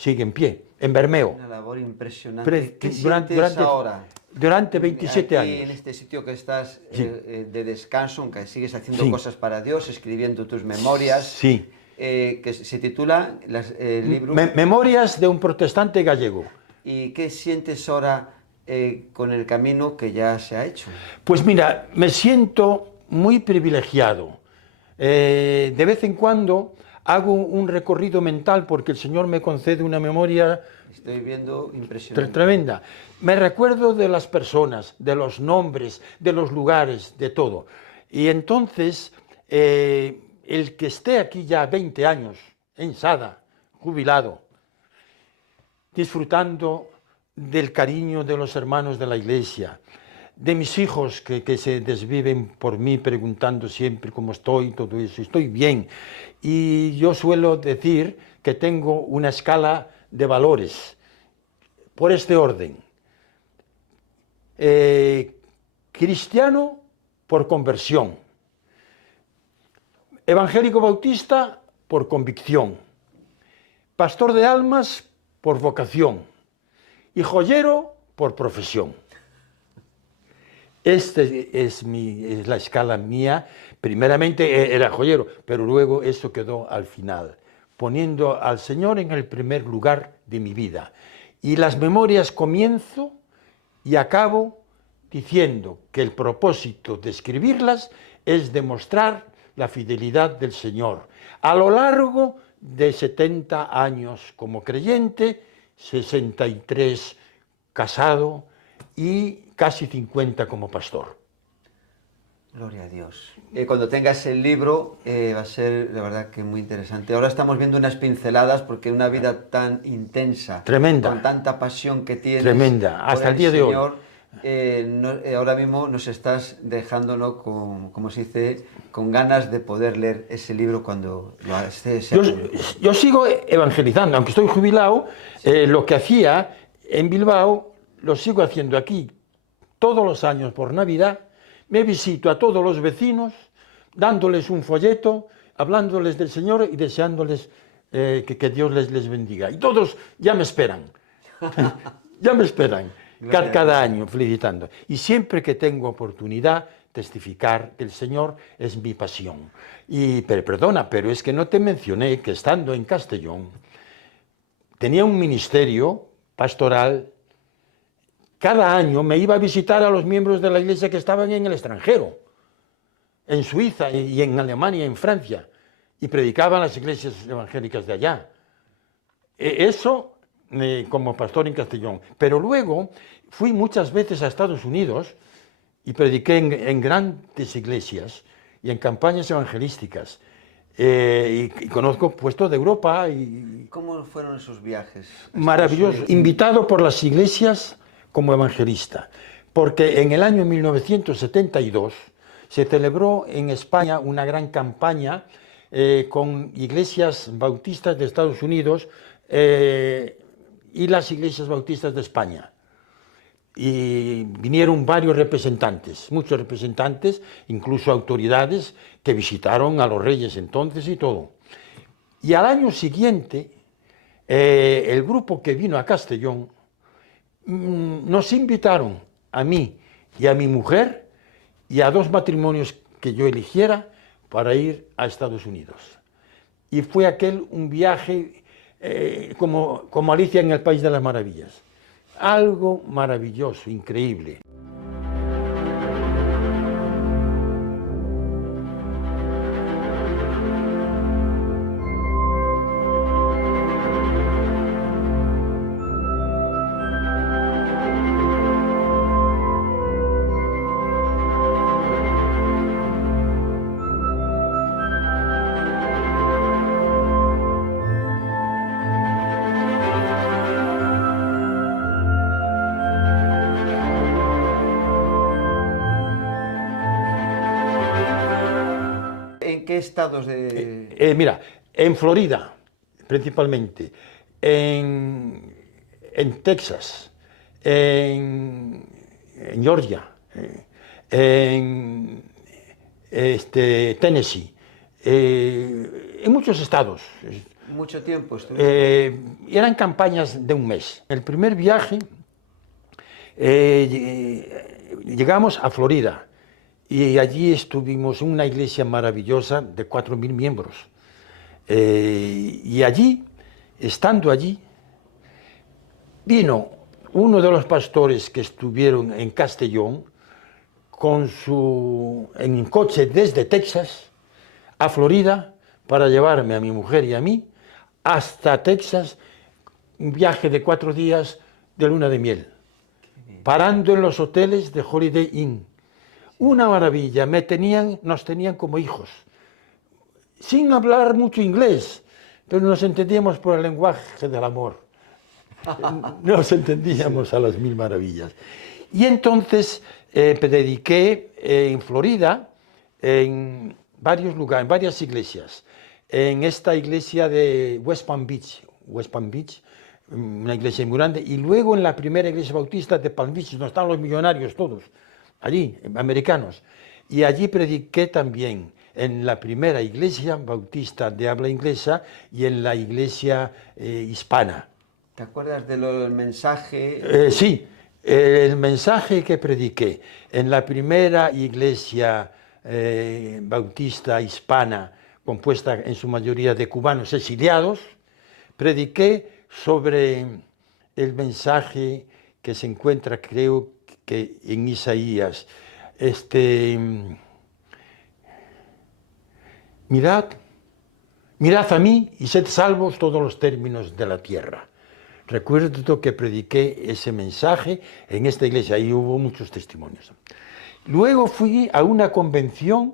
en pie, en Bermeo. Una labor impresionante. ¿Qué sientes ahora? Durante 27 aquí, años. En este sitio que estás de descanso, aunque sigues haciendo sí, cosas para Dios, escribiendo tus memorias. Sí. Que se titula el libro... Memorias de un protestante gallego. ¿Y qué sientes ahora con el camino que ya se ha hecho? Pues mira, me siento muy privilegiado. De vez en cuando hago un recorrido mental porque el Señor me concede una memoria Estoy viendo impresionante. tremenda. Me recuerdo de las personas, de los nombres, de los lugares, de todo. Y entonces, el que esté aquí ya 20 años, en Sada, jubilado, disfrutando del cariño de los hermanos de la Iglesia, de mis hijos que se desviven por mí preguntando siempre cómo estoy, todo eso, estoy bien. Y yo suelo decir que tengo una escala de valores por este orden. Cristiano por conversión, evangélico bautista por convicción, pastor de almas por vocación y joyero por profesión. Esta es la escala mía. Primeramente era joyero, pero luego eso quedó al final, poniendo al Señor en el primer lugar de mi vida. Y las memorias comienzo y acabo diciendo que el propósito de escribirlas es demostrar la fidelidad del Señor. A lo largo de 70 años como creyente, 63 casado y casi 50 como pastor. Gloria a Dios. Cuando tengas el libro va a ser, la verdad, que muy interesante. Ahora estamos viendo unas pinceladas porque una vida tan intensa, tremenda, con tanta pasión que tienes, tremenda, hasta el día de hoy. Ahora mismo nos estás dejándonos, como se dice, con ganas de poder leer ese libro cuando lo estés. Yo sigo evangelizando, aunque estoy jubilado, lo que hacía en Bilbao lo sigo haciendo aquí. Todos los años por Navidad me visito a todos los vecinos, dándoles un folleto, hablándoles del Señor y deseándoles que Dios les bendiga. Y todos ya me esperan, ya me esperan, cada año felicitando. Y siempre que tengo oportunidad, testificar que el Señor es mi pasión. Pero perdona, pero es que no te mencioné que estando en Castellón, tenía un ministerio pastoral. Cada año me iba a visitar a los miembros de la Iglesia que estaban en el extranjero, en Suiza y en Alemania y en Francia, y predicaba en las iglesias evangélicas de allá. Eso como pastor en Castellón. Pero luego fui muchas veces a Estados Unidos y prediqué en grandes iglesias y en campañas evangelísticas. Y conozco puestos de Europa. ¿Cómo fueron esos viajes? Maravilloso. Invitado por las iglesias como evangelista, porque en el año 1972 se celebró en España una gran campaña con iglesias bautistas de Estados Unidos y las iglesias bautistas de España. Y vinieron varios representantes, muchos representantes, incluso autoridades que visitaron a los reyes entonces y todo. Y al año siguiente, el grupo que vino a Castellón nos invitaron a mí y a mi mujer y a 2 matrimonios que yo eligiera para ir a Estados Unidos. Y fue un viaje como Alicia en el País de las Maravillas. Algo maravilloso, increíble. ¿En qué estados de...? Mira, en Florida, principalmente, en Texas, en Georgia, en Tennessee, en muchos estados. Mucho tiempo eran campañas de un mes. El primer viaje llegamos a Florida. Y allí estuvimos en una iglesia maravillosa de 4.000 miembros. Y allí, estando allí, vino uno de los pastores que estuvieron en Castellón en coche desde Texas a Florida para llevarme a mi mujer y a mí hasta Texas, un viaje de 4 días de luna de miel, parando en los hoteles de Holiday Inn. Una maravilla, nos tenían como hijos, sin hablar mucho inglés, pero nos entendíamos por el lenguaje del amor. Nos entendíamos a las mil maravillas. Y entonces prediqué en Florida, en varios lugares, en varias iglesias. En esta iglesia de West Palm Beach, una iglesia muy grande, y luego en la primera iglesia bautista de Palm Beach, donde están los millonarios todos, allí, americanos. Y allí prediqué también en la primera iglesia bautista de habla inglesa y en la iglesia hispana. ¿Te acuerdas del mensaje? Sí, el mensaje que prediqué en la primera iglesia bautista hispana, compuesta en su mayoría de cubanos exiliados, prediqué sobre el mensaje que se encuentra, creo que en Isaías. Mirad a mí y sed salvos todos los términos de la tierra. Recuerdo que prediqué ese mensaje en esta iglesia y hubo muchos testimonios. Luego fui a una convención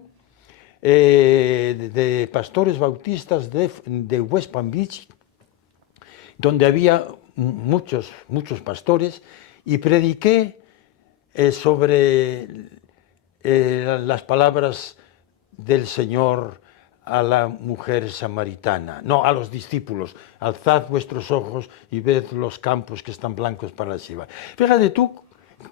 de pastores bautistas de West Palm Beach, donde había muchos pastores, y prediqué sobre las palabras del Señor a la mujer samaritana, no, a los discípulos: alzad vuestros ojos y ved los campos que están blancos para la siega. Fíjate tú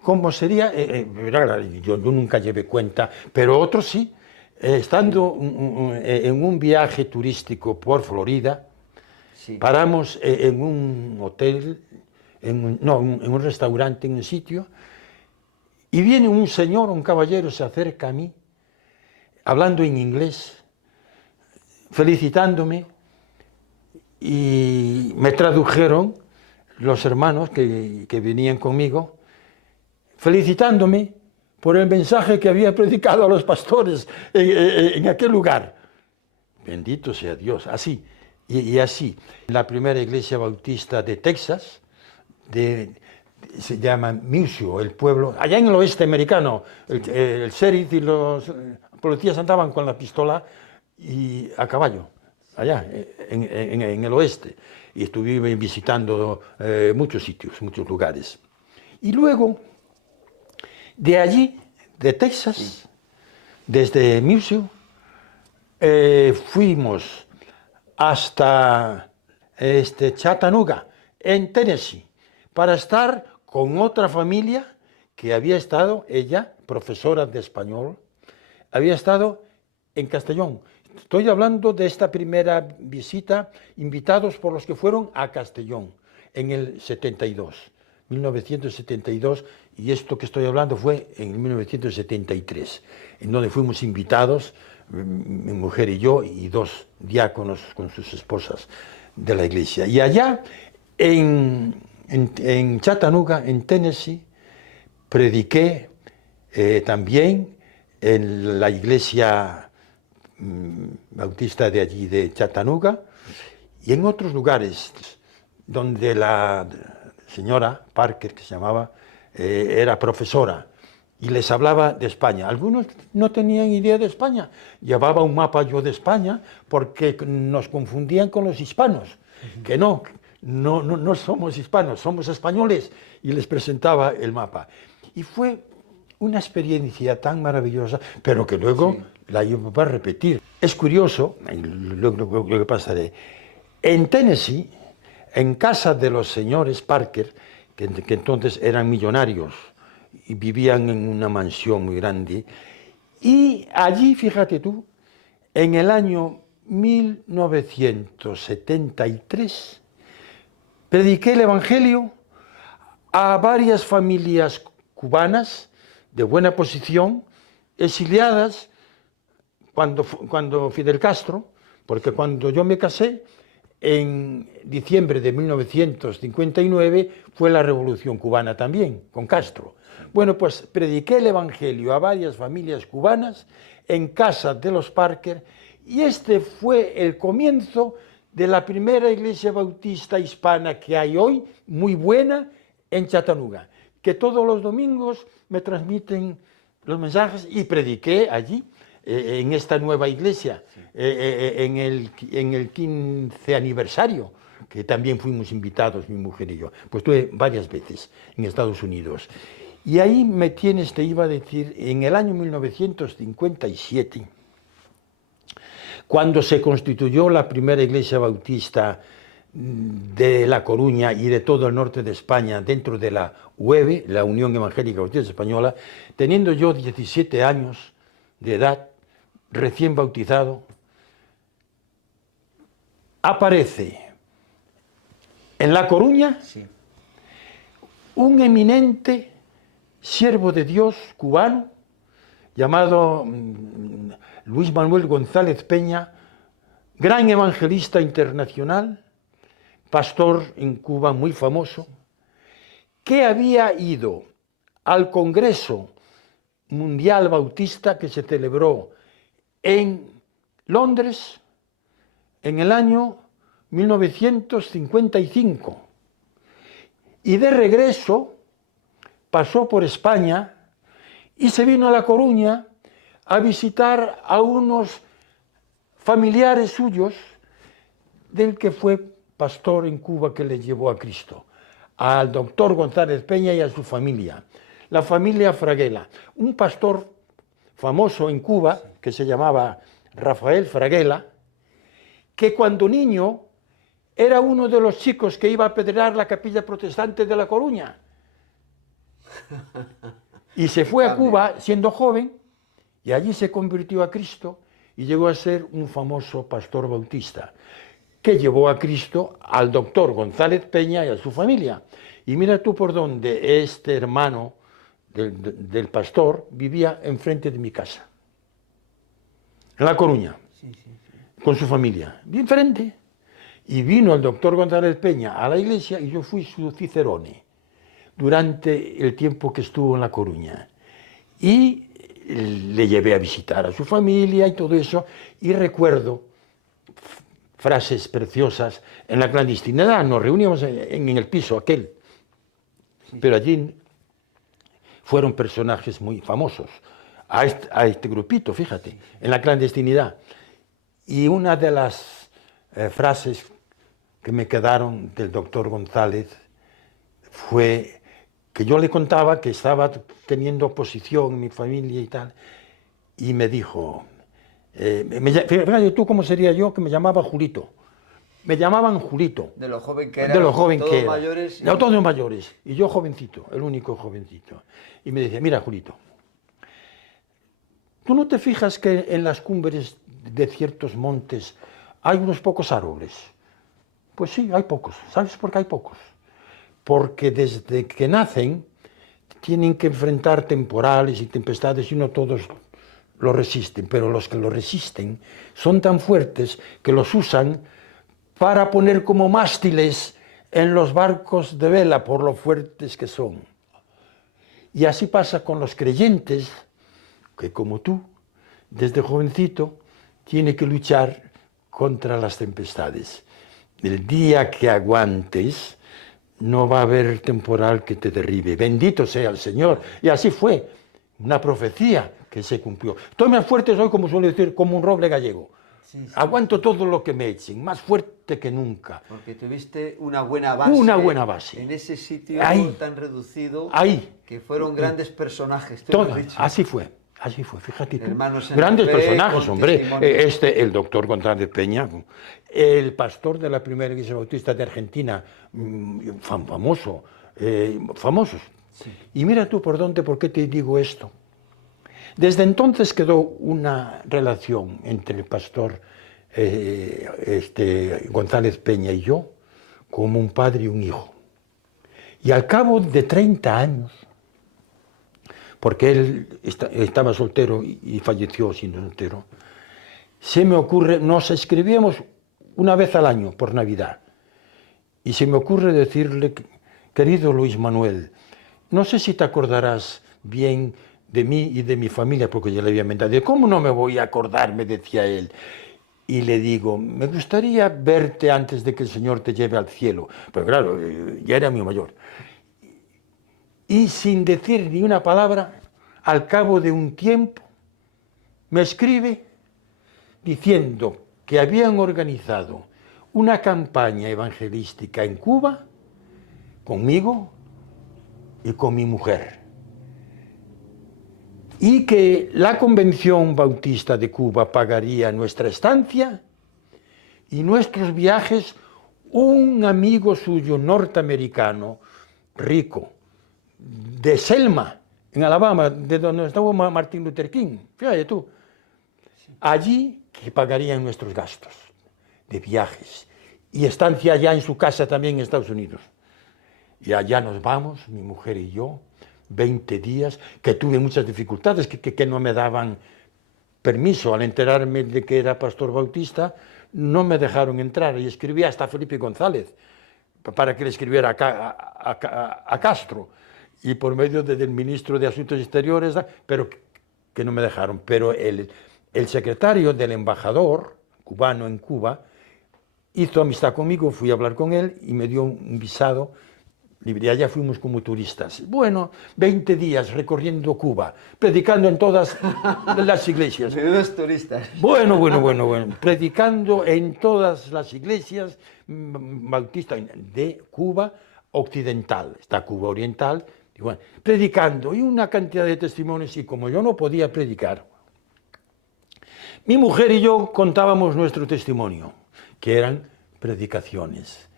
cómo sería, yo nunca llevé cuenta, pero otros sí, estando en un viaje turístico por Florida, sí, paramos en un hotel, en un restaurante, en un sitio, y viene un señor, un caballero, se acerca a mí, hablando en inglés, felicitándome, y me tradujeron los hermanos que venían conmigo, felicitándome por el mensaje que había predicado a los pastores en aquel lugar. Bendito sea Dios, así, y así. La primera iglesia bautista de Texas, se llama Museo, el pueblo, allá en el oeste americano, el sheriff y los policías andaban con la pistola y a caballo, allá en el oeste, y estuve visitando muchos sitios, muchos lugares. Y luego, de allí, de Texas, sí, desde Museo, fuimos hasta Chattanooga, en Tennessee, para estar con otra familia que había estado, ella, profesora de español, había estado en Castellón. Estoy hablando de esta primera visita, invitados por los que fueron a Castellón en el 1972, y esto que estoy hablando fue en 1973, en donde fuimos invitados, mi mujer y yo, y 2 diáconos con sus esposas de la iglesia. Y allá, en Chattanooga, en Tennessee, prediqué también en la iglesia bautista de allí, de Chattanooga, y en otros lugares donde la señora Parker, que se llamaba, era profesora y les hablaba de España. Algunos no tenían idea de España. Llevaba un mapa yo de España porque nos confundían con los hispanos, que no somos hispanos, somos españoles, y les presentaba el mapa. Y fue una experiencia tan maravillosa, pero que luego sí, la iba a repetir. Es curioso, lo que pasaré, en Tennessee, en casa de los señores Parker, que entonces eran millonarios y vivían en una mansión muy grande, y allí, fíjate tú, en el año 1973, prediqué el Evangelio a varias familias cubanas de buena posición, exiliadas cuando Fidel Castro, porque cuando yo me casé, en diciembre de 1959, fue la Revolución Cubana también, con Castro. Bueno, pues prediqué el Evangelio a varias familias cubanas en casa de los Parker, Y este fue el comienzo de la primera iglesia bautista hispana que hay hoy, muy buena, en Chattanooga, que todos los domingos me transmiten los mensajes y prediqué allí, en esta nueva iglesia, en el 15 aniversario, que también fuimos invitados, mi mujer y yo. Pues estuve varias veces en Estados Unidos. Y ahí me tienes, te iba a decir, en el año 1957, cuando se constituyó la primera iglesia bautista de La Coruña y de todo el norte de España dentro de la UEB, la Unión Evangélica Bautista Española, teniendo yo 17 años de edad, recién bautizado, aparece en La Coruña un eminente siervo de Dios cubano llamado Luis Manuel González Peña, gran evangelista internacional, pastor en Cuba muy famoso, que había ido al Congreso Mundial Bautista que se celebró en Londres en el año 1955. Y de regreso pasó por España y se vino a La Coruña a visitar a unos familiares suyos del que fue pastor en Cuba que le llevó a Cristo, al doctor González Peña y a su familia, la familia Fraguela, un pastor famoso en Cuba que se llamaba Rafael Fraguela, que cuando niño era uno de los chicos que iba a apedrear la capilla protestante de La Coruña. Y se fue a Cuba siendo joven y allí se convirtió a Cristo y llegó a ser un famoso pastor bautista que llevó a Cristo al doctor González Peña y a su familia. Y mira tú por dónde este hermano del pastor vivía enfrente de mi casa, en La Coruña, con su familia, bien frente. Y vino el doctor González Peña a la iglesia y yo fui su cicerone durante el tiempo que estuvo en La Coruña. Y le llevé a visitar a su familia y todo eso, y recuerdo frases preciosas en la clandestinidad. Nos reuníamos en el piso aquel, pero allí fueron personajes muy famosos, a este grupito, fíjate, en la clandestinidad. Y una de las frases que me quedaron del doctor González fue que yo le contaba que estaba teniendo oposición en mi familia y tal, y me dijo, fíjate tú cómo sería yo, que me llamaba Julito. Me llamaban Julito. De lo joven que era. De lo joven todos que era. Mayores. No, todos mayores. Y yo jovencito, el único jovencito. Y me decía, mira, Julito, ¿tú no te fijas que en las cumbres de ciertos montes hay unos pocos árboles? Pues sí, hay pocos. ¿Sabes por qué hay pocos? Porque desde que nacen tienen que enfrentar temporales y tempestades y no todos lo resisten, pero los que lo resisten son tan fuertes que los usan para poner como mástiles en los barcos de vela por lo fuertes que son. Y así pasa con los creyentes, que como tú, desde jovencito, tiene que luchar contra las tempestades. El día que aguantes, no va a haber temporal que te derribe. Bendito sea el Señor. Y así fue, una profecía que se cumplió. Estoy más fuerte hoy, como suele decir, como un roble gallego. Sí, sí, aguanto todo lo que me echen, más fuerte que nunca. Porque tuviste una buena base. Una buena base. En ese sitio tan reducido. Ahí. Que fueron grandes personajes. Todo, así fue. Así fue, fíjate tú. Grandes personajes, hombre. El doctor González Peña, el pastor de la primera iglesia bautista de Argentina, famoso, famosos. Sí. Y mira tú por qué te digo esto. Desde entonces quedó una relación entre el pastor González Peña y yo, como un padre y un hijo. Y al cabo de 30 años, porque él estaba soltero y falleció siendo soltero, se me ocurre, nos escribíamos una vez al año por Navidad, y se me ocurre decirle, querido Luis Manuel, no sé si te acordarás bien de mí y de mi familia, porque yo le había mentado. ¿Cómo no me voy a acordar?, me decía él. y le digo, me gustaría verte antes de que el Señor te lleve al cielo. Pero claro, ya era mi mayor. Y sin decir ni una palabra, al cabo de un tiempo, me escribe diciendo que habían organizado una campaña evangelística en Cuba conmigo y con mi mujer. Y que la Convención Bautista de Cuba pagaría nuestra estancia y nuestros viajes. Un amigo suyo norteamericano, rico, de Selma, en Alabama, de donde estaba Martin Luther King, fíjate tú, allí que pagarían nuestros gastos de viajes y estancia allá en su casa también en Estados Unidos. Y allá nos vamos, mi mujer y yo, 20 días, que tuve muchas dificultades, que no me daban permiso. Al enterarme de que era pastor bautista, no me dejaron entrar y escribí hasta a Felipe González para que le escribiera a Castro, y por medio del ministro de Asuntos Exteriores, pero que no me dejaron. Pero el secretario del embajador cubano en Cuba hizo amistad conmigo, fui a hablar con él y me dio un visado libre. Y allá fuimos como turistas. Bueno, 20 días recorriendo Cuba, predicando en todas las iglesias. Menudos turistas. Bueno, predicando en todas las iglesias bautistas de Cuba occidental. Está Cuba oriental, y bueno, predicando, y una cantidad de testimonios, y como yo no podía predicar, mi mujer y yo contábamos nuestro testimonio, que eran predicaciones.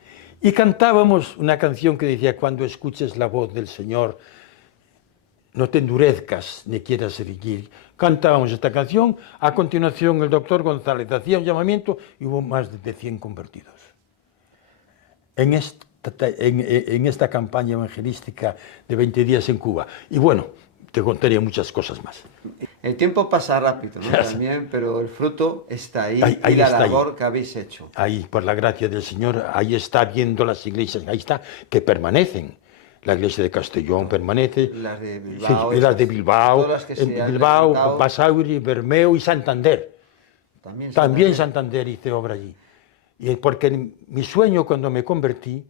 Y cantábamos una canción que decía, cuando escuches la voz del Señor, no te endurezcas ni quieras seguir. Cantábamos esta canción, a continuación el doctor González hacía un llamamiento y hubo más de 100 convertidos. En esta campaña evangelística de 20 días en Cuba. Y bueno, te contaría muchas cosas más. El tiempo pasa rápido, ¿no? También, pero el fruto está ahí, ahí y la está labor ahí. que habéis hecho. Ahí, por la gracia del Señor, ahí está viendo las iglesias, ahí está, que permanecen. La iglesia de Castellón permanece, Las de Bilbao, sí, y las de Bilbao, todas las que se han Bilbao, levantado. Basauri, Bermeo y Santander. También Santander hice obra allí. Y porque mi sueño cuando me convertí,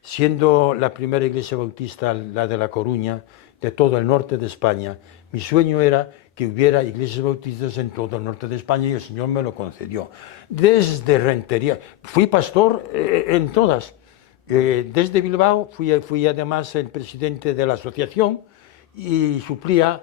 siendo la primera iglesia bautista, la de La Coruña, de todo el norte de España, mi sueño era que hubiera iglesias bautistas en todo el norte de España, y el Señor me lo concedió. Desde Rentería, fui pastor en todas. Desde Bilbao fui además el presidente de la asociación y suplía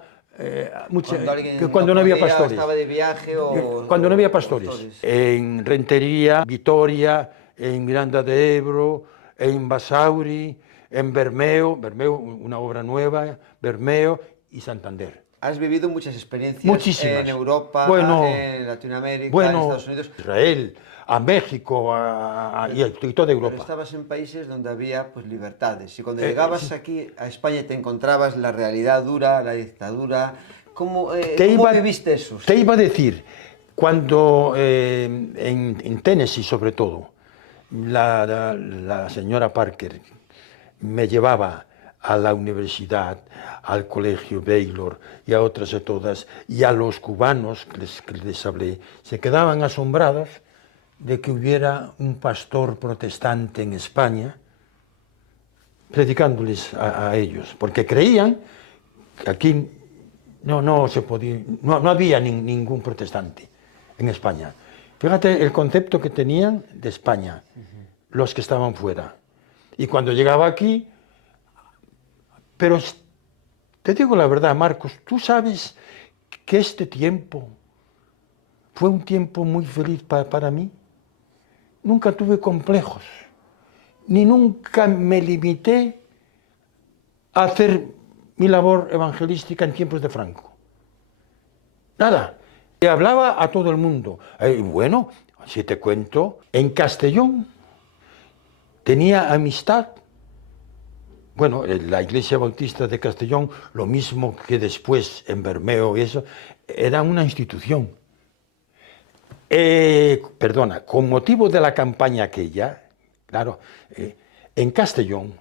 cuando no había pastores. Estaba de viaje o cuando no había pastores. En Rentería, Vitoria, en Miranda de Ebro, en Basauri, en Bermeo, una obra nueva, Bermeo y Santander. Has vivido muchas experiencias. Muchísimas. En Europa, en Latinoamérica, en Estados Unidos. Israel, a México y toda Europa. Pero estabas en países donde había pues libertades. Y cuando llegabas aquí a España te encontrabas la realidad dura, la dictadura. ¿Cómo viviste eso? Te iba a decir, cuando en Tennessee sobre todo, la señora Parker me llevaba a la universidad, al colegio Baylor y a otras de todas, y a los cubanos que les hablé, se quedaban asombrados de que hubiera un pastor protestante en España predicándoles a ellos, porque creían que aquí no se podía, no había ningún protestante en España. Fíjate el concepto que tenían de España, los que estaban fuera. Y cuando llegaba aquí, pero te digo la verdad, Marcos, tú sabes que este tiempo fue un tiempo muy feliz para mí. Nunca tuve complejos, ni nunca me limité a hacer mi labor evangelística en tiempos de Franco. Nada. Le hablaba a todo el mundo. Bueno, si te cuento, en Castellón tenía amistad. Bueno, la iglesia bautista de Castellón, lo mismo que después en Bermeo y eso, era una institución. Con motivo de la campaña aquella, claro, en Castellón,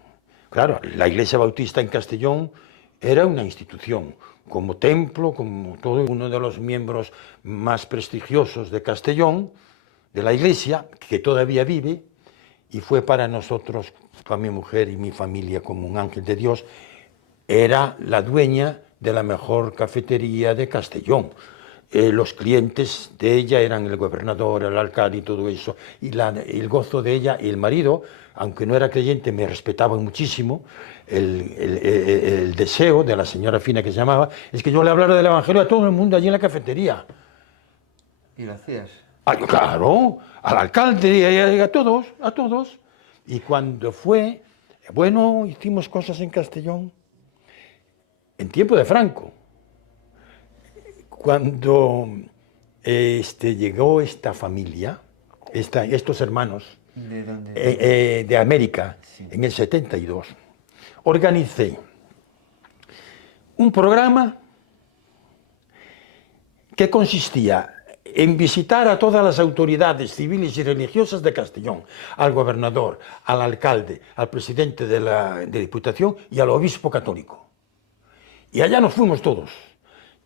claro, la iglesia bautista en Castellón era una institución, como templo, como todo uno de los miembros más prestigiosos de Castellón, de la iglesia, que todavía vive, y fue para nosotros, para mi mujer y mi familia, como un ángel de Dios. Era la dueña de la mejor cafetería de Castellón. Los clientes de ella eran el gobernador, el alcalde y todo eso, y el gozo de ella y el marido, aunque no era creyente, me respetaban muchísimo. El deseo de la señora Fina, que se llamaba, es que yo le hablara del Evangelio a todo el mundo allí en la cafetería. ¿Y lo hacías? Claro, al alcalde, a todos. Y cuando fue, bueno, hicimos cosas en Castellón, en tiempo de Franco. Cuando llegó esta familia, estos hermanos ¿De dónde? de América, Sí. en el 72, organicé un programa que consistía en visitar a todas las autoridades civiles y religiosas de Castellón, al gobernador, al alcalde, al presidente de la Diputación y al obispo católico. Y allá nos fuimos todos.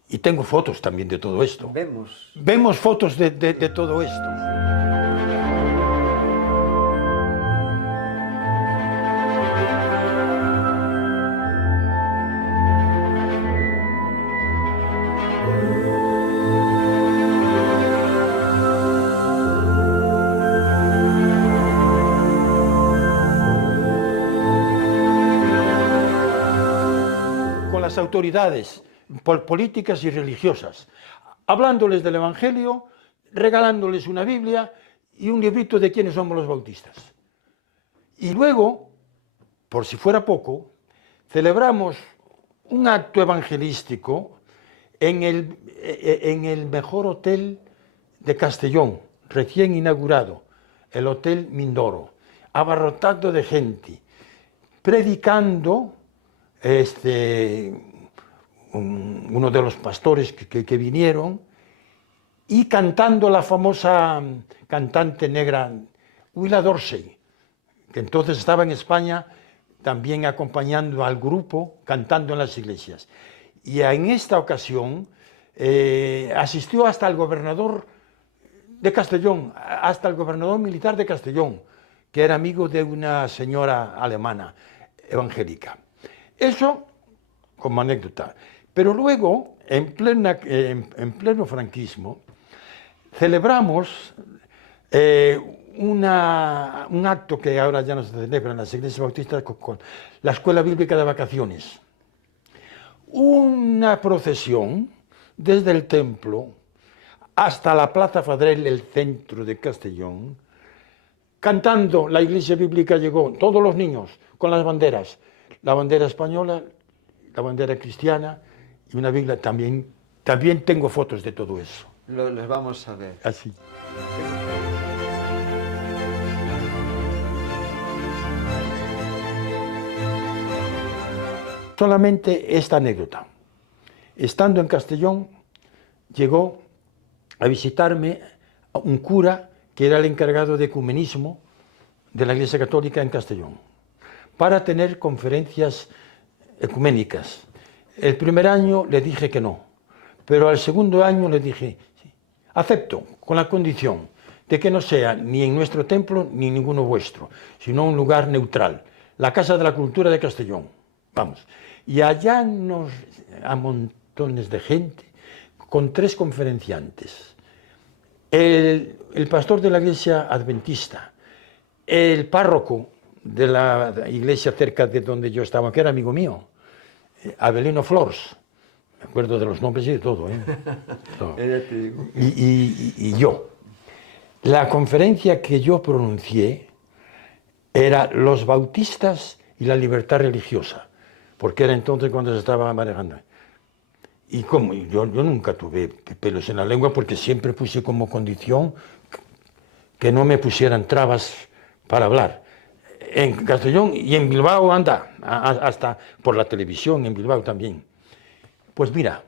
Y tengo fotos también de todo esto. Vemos fotos de todo esto. Con las autoridades políticas y religiosas, hablándoles del Evangelio, regalándoles una Biblia y un librito de quiénes somos los bautistas. Y luego, por si fuera poco, celebramos un acto evangelístico en el mejor hotel de Castellón, recién inaugurado, el Hotel Mindoro, abarrotado de gente, predicando uno de los pastores que vinieron, y cantando la famosa cantante negra Willa Dorsey, que entonces estaba en España también acompañando al grupo, cantando en las iglesias. Y en esta ocasión asistió hasta el gobernador de Castellón, hasta el gobernador militar de Castellón, que era amigo de una señora alemana evangélica. Eso como anécdota. Pero luego, en pleno franquismo, celebramos un acto que ahora ya no se celebra en las iglesias bautistas, con la Escuela Bíblica de Vacaciones. Una procesión desde el templo hasta la Plaza Fadrell, el centro de Castellón, cantando. La iglesia bíblica llegó, todos los niños con las banderas, la bandera española, la bandera cristiana y una Biblia. También tengo fotos de todo eso. Los vamos a ver. Así. Solamente esta anécdota. Estando en Castellón, llegó a visitarme un cura que era el encargado de ecumenismo de la Iglesia Católica en Castellón, para tener conferencias ecuménicas. El primer año le dije que no, pero al segundo año le dije, sí, acepto, con la condición de que no sea ni en nuestro templo ni en ninguno vuestro, sino un lugar neutral, la Casa de la Cultura de Castellón. Vamos. Y allá a montones de gente, con 3 conferenciantes. El pastor de la iglesia adventista, el párroco de la iglesia cerca de donde yo estaba, que era amigo mío, Abelino Flors, me acuerdo de los nombres y de todo, todo. Y yo. La conferencia que yo pronuncié era Los Bautistas y la Libertad Religiosa, porque era entonces cuando se estaba manejando. Y como yo nunca tuve pelos en la lengua, porque siempre puse como condición que no me pusieran trabas para hablar. En Castellón y en Bilbao hasta por la televisión, en Bilbao también. Pues mira,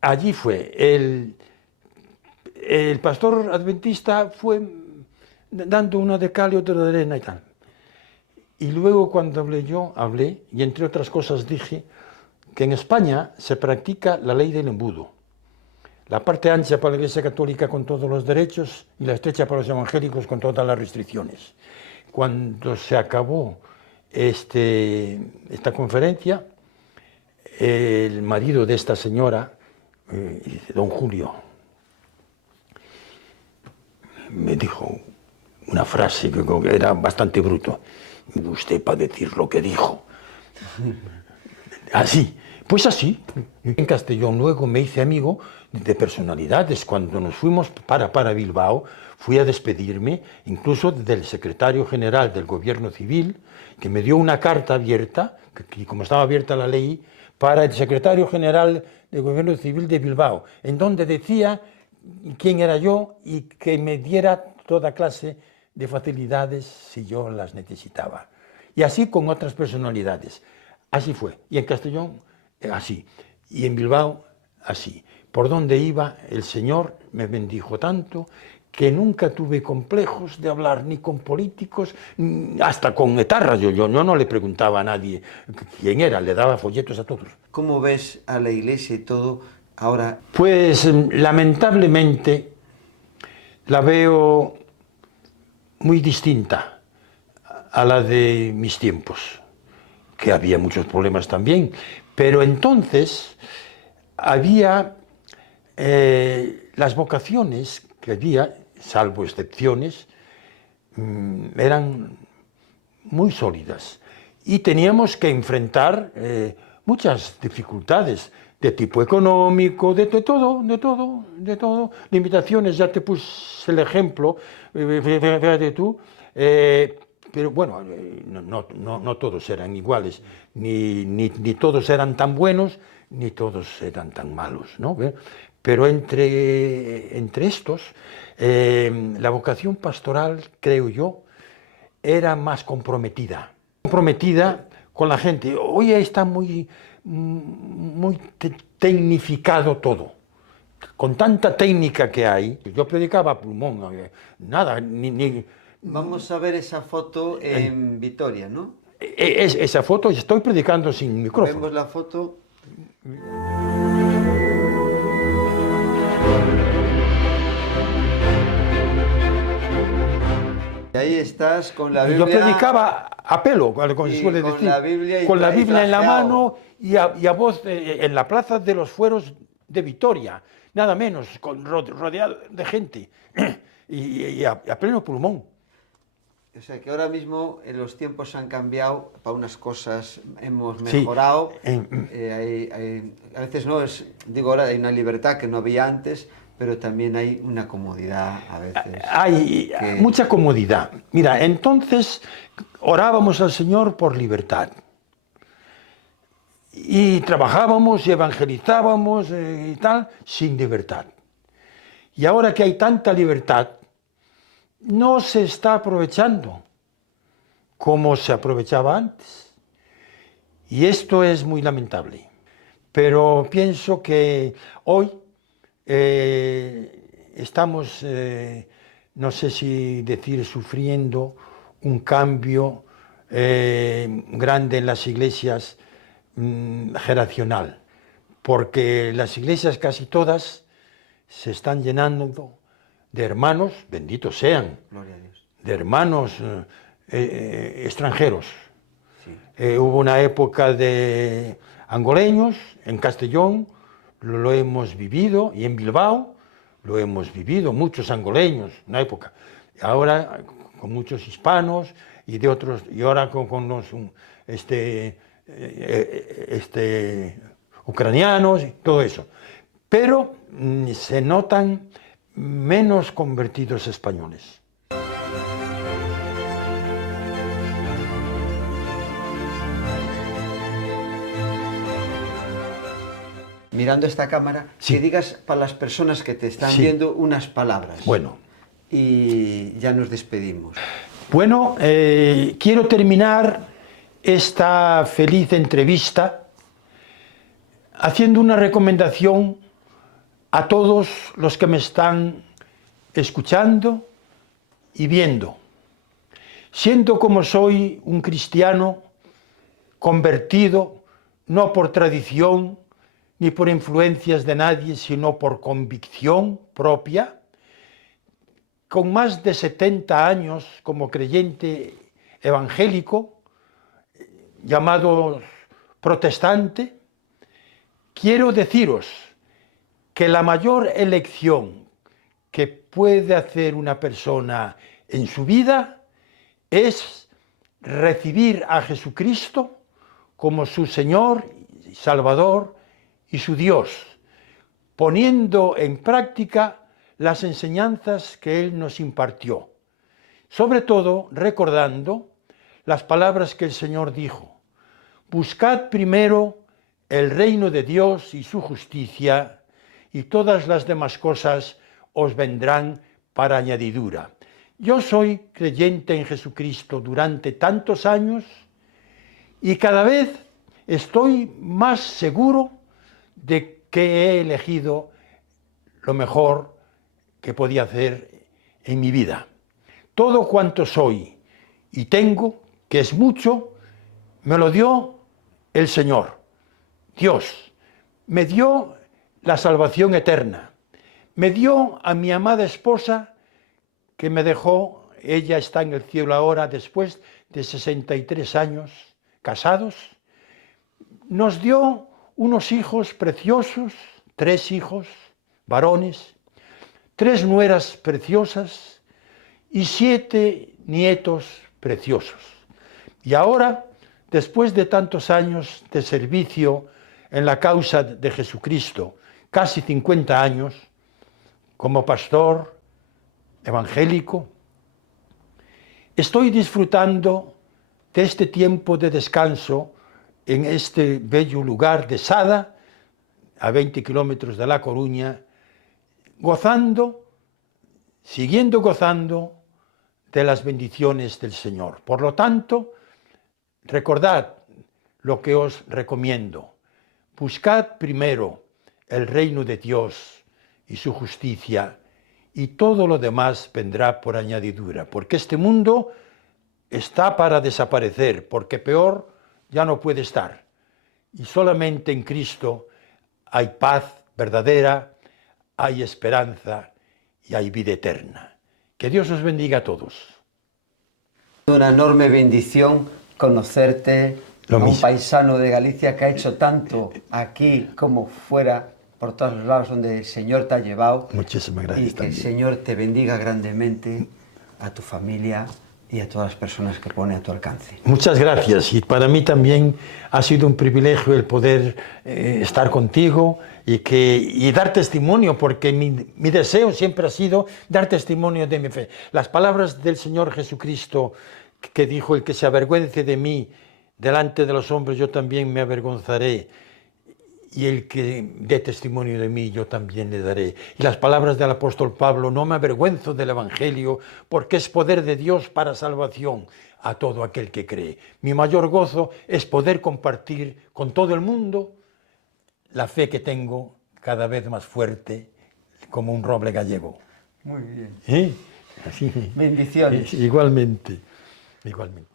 allí fue, el pastor adventista fue dando una de cal y otra de arena y tal. Y luego cuando hablé, y entre otras cosas dije que en España se practica la ley del embudo. La parte ancha para la Iglesia Católica con todos los derechos y la estrecha para los evangélicos con todas las restricciones. Cuando se acabó esta conferencia, el marido de esta señora, don Julio, me dijo una frase que era bastante bruto. Usted para decir lo que dijo. Así, pues así. En Castellón luego me hice amigo de personalidades. Cuando nos fuimos para Bilbao, fui a despedirme incluso del secretario general del Gobierno Civil, que me dio una carta abierta, que como estaba abierta la ley, para el secretario general del Gobierno Civil de Bilbao, en donde decía quién era yo y que me diera toda clase de facilidades si yo las necesitaba. Y así con otras personalidades. Así fue. Y en Castellón, así. Y en Bilbao, así. Por donde iba, el Señor me bendijo tanto que nunca tuve complejos de hablar ni con políticos, hasta con etarras. Yo no le preguntaba a nadie quién era, le daba folletos a todos. ¿Cómo ves a la Iglesia y todo ahora? Pues lamentablemente la veo muy distinta a la de mis tiempos, que había muchos problemas también, pero entonces había las vocaciones que había, salvo excepciones, eran muy sólidas y teníamos que enfrentar muchas dificultades de tipo económico, de todo, limitaciones. Ya te puse el ejemplo, fíjate tú, pero bueno, no todos eran iguales, ni todos eran tan buenos, ni todos eran tan malos, ¿no? Pero entre estos, la vocación pastoral, creo yo, era más comprometida con la gente. Hoy está muy tecnificado todo. Con tanta técnica que hay, yo predicaba a pulmón, nada, Vamos a ver esa foto en Vitoria, ¿no? Esa foto, estoy predicando sin micrófono. Vemos la foto. Y ahí estás con la Biblia. Yo predicaba a pelo, como se suele decir, la Biblia con la Biblia en la mano y a voz en la plaza de los Fueros de Vitoria, nada menos, rodeado de gente y a pleno pulmón. O sea que ahora mismo los tiempos han cambiado, para unas cosas hemos mejorado, sí. A veces no es, digo ahora hay una libertad que no había antes, pero también hay una comodidad a veces. Hay mucha comodidad. Mira, entonces orábamos al Señor por libertad. Y trabajábamos y evangelizábamos y tal, sin libertad. Y ahora que hay tanta libertad, no se está aprovechando como se aprovechaba antes. Y esto es muy lamentable. Pero pienso que hoy estamos, no sé si decir, sufriendo un cambio grande en las iglesias generacional, porque las iglesias casi todas se están llenando de hermanos, benditos sean, Gloria a Dios, de hermanos extranjeros. Sí. Hubo una época de angoleños en Castellón, lo hemos vivido, y en Bilbao lo hemos vivido, muchos angoleños, una época. Ahora con muchos hispanos y de otros, y ahora con los ucranianos, y todo eso. Pero se notan menos convertidos españoles. Mirando esta cámara, sí. Que digas para las personas que te están viendo unas palabras. Bueno. Y ya nos despedimos. Bueno, quiero terminar esta feliz entrevista haciendo una recomendación a todos los que me están escuchando y viendo. Siendo como soy un cristiano convertido, no por tradición, ni por influencias de nadie, sino por convicción propia, con más de 70 años como creyente evangélico, llamado protestante, quiero deciros que la mayor elección que puede hacer una persona en su vida es recibir a Jesucristo como su Señor, Salvador y su Dios, poniendo en práctica las enseñanzas que Él nos impartió. Sobre todo, recordando las palabras que el Señor dijo: buscad primero el reino de Dios y su justicia, y todas las demás cosas os vendrán para añadidura. Yo soy creyente en Jesucristo durante tantos años y cada vez estoy más seguro de que he elegido lo mejor que podía hacer en mi vida. Todo cuanto soy y tengo, que es mucho, me lo dio el Señor. Dios me dio la salvación eterna. Me dio a mi amada esposa, que me dejó. Ella está en el cielo ahora, después de 63 años casados. Nos dio unos hijos preciosos, 3 hijos varones, 3 nueras preciosas y 7 nietos preciosos. Y ahora, después de tantos años de servicio en la causa de Jesucristo, casi 50 años, como pastor evangélico, estoy disfrutando de este tiempo de descanso en este bello lugar de Sada, a 20 kilómetros de La Coruña, siguiendo gozando de las bendiciones del Señor. Por lo tanto, recordad lo que os recomiendo: buscad primero el reino de Dios y su justicia, y todo lo demás vendrá por añadidura, porque este mundo está para desaparecer, porque peor ya no puede estar, y solamente en Cristo hay paz verdadera, hay esperanza y hay vida eterna. Que Dios os bendiga a todos. Una enorme bendición conocerte, a un paisano de Galicia que ha hecho tanto aquí como fuera, por todos los lados donde el Señor te ha llevado. Muchísimas gracias. Y que el Señor te bendiga grandemente, a tu familia y a todas las personas que pone a tu alcance. Muchas gracias, y para mí también ha sido un privilegio el poder estar contigo y dar testimonio, porque mi deseo siempre ha sido dar testimonio de mi fe. Las palabras del Señor Jesucristo, que dijo: el que se avergüence de mí delante de los hombres, yo también me avergonzaré, y el que dé testimonio de mí, yo también le daré. Y las palabras del apóstol Pablo: no me avergüenzo del Evangelio, porque es poder de Dios para salvación a todo aquel que cree. Mi mayor gozo es poder compartir con todo el mundo la fe que tengo, cada vez más fuerte, como un roble gallego. Muy bien. ¿Eh? Así. Bendiciones. Igualmente, igualmente.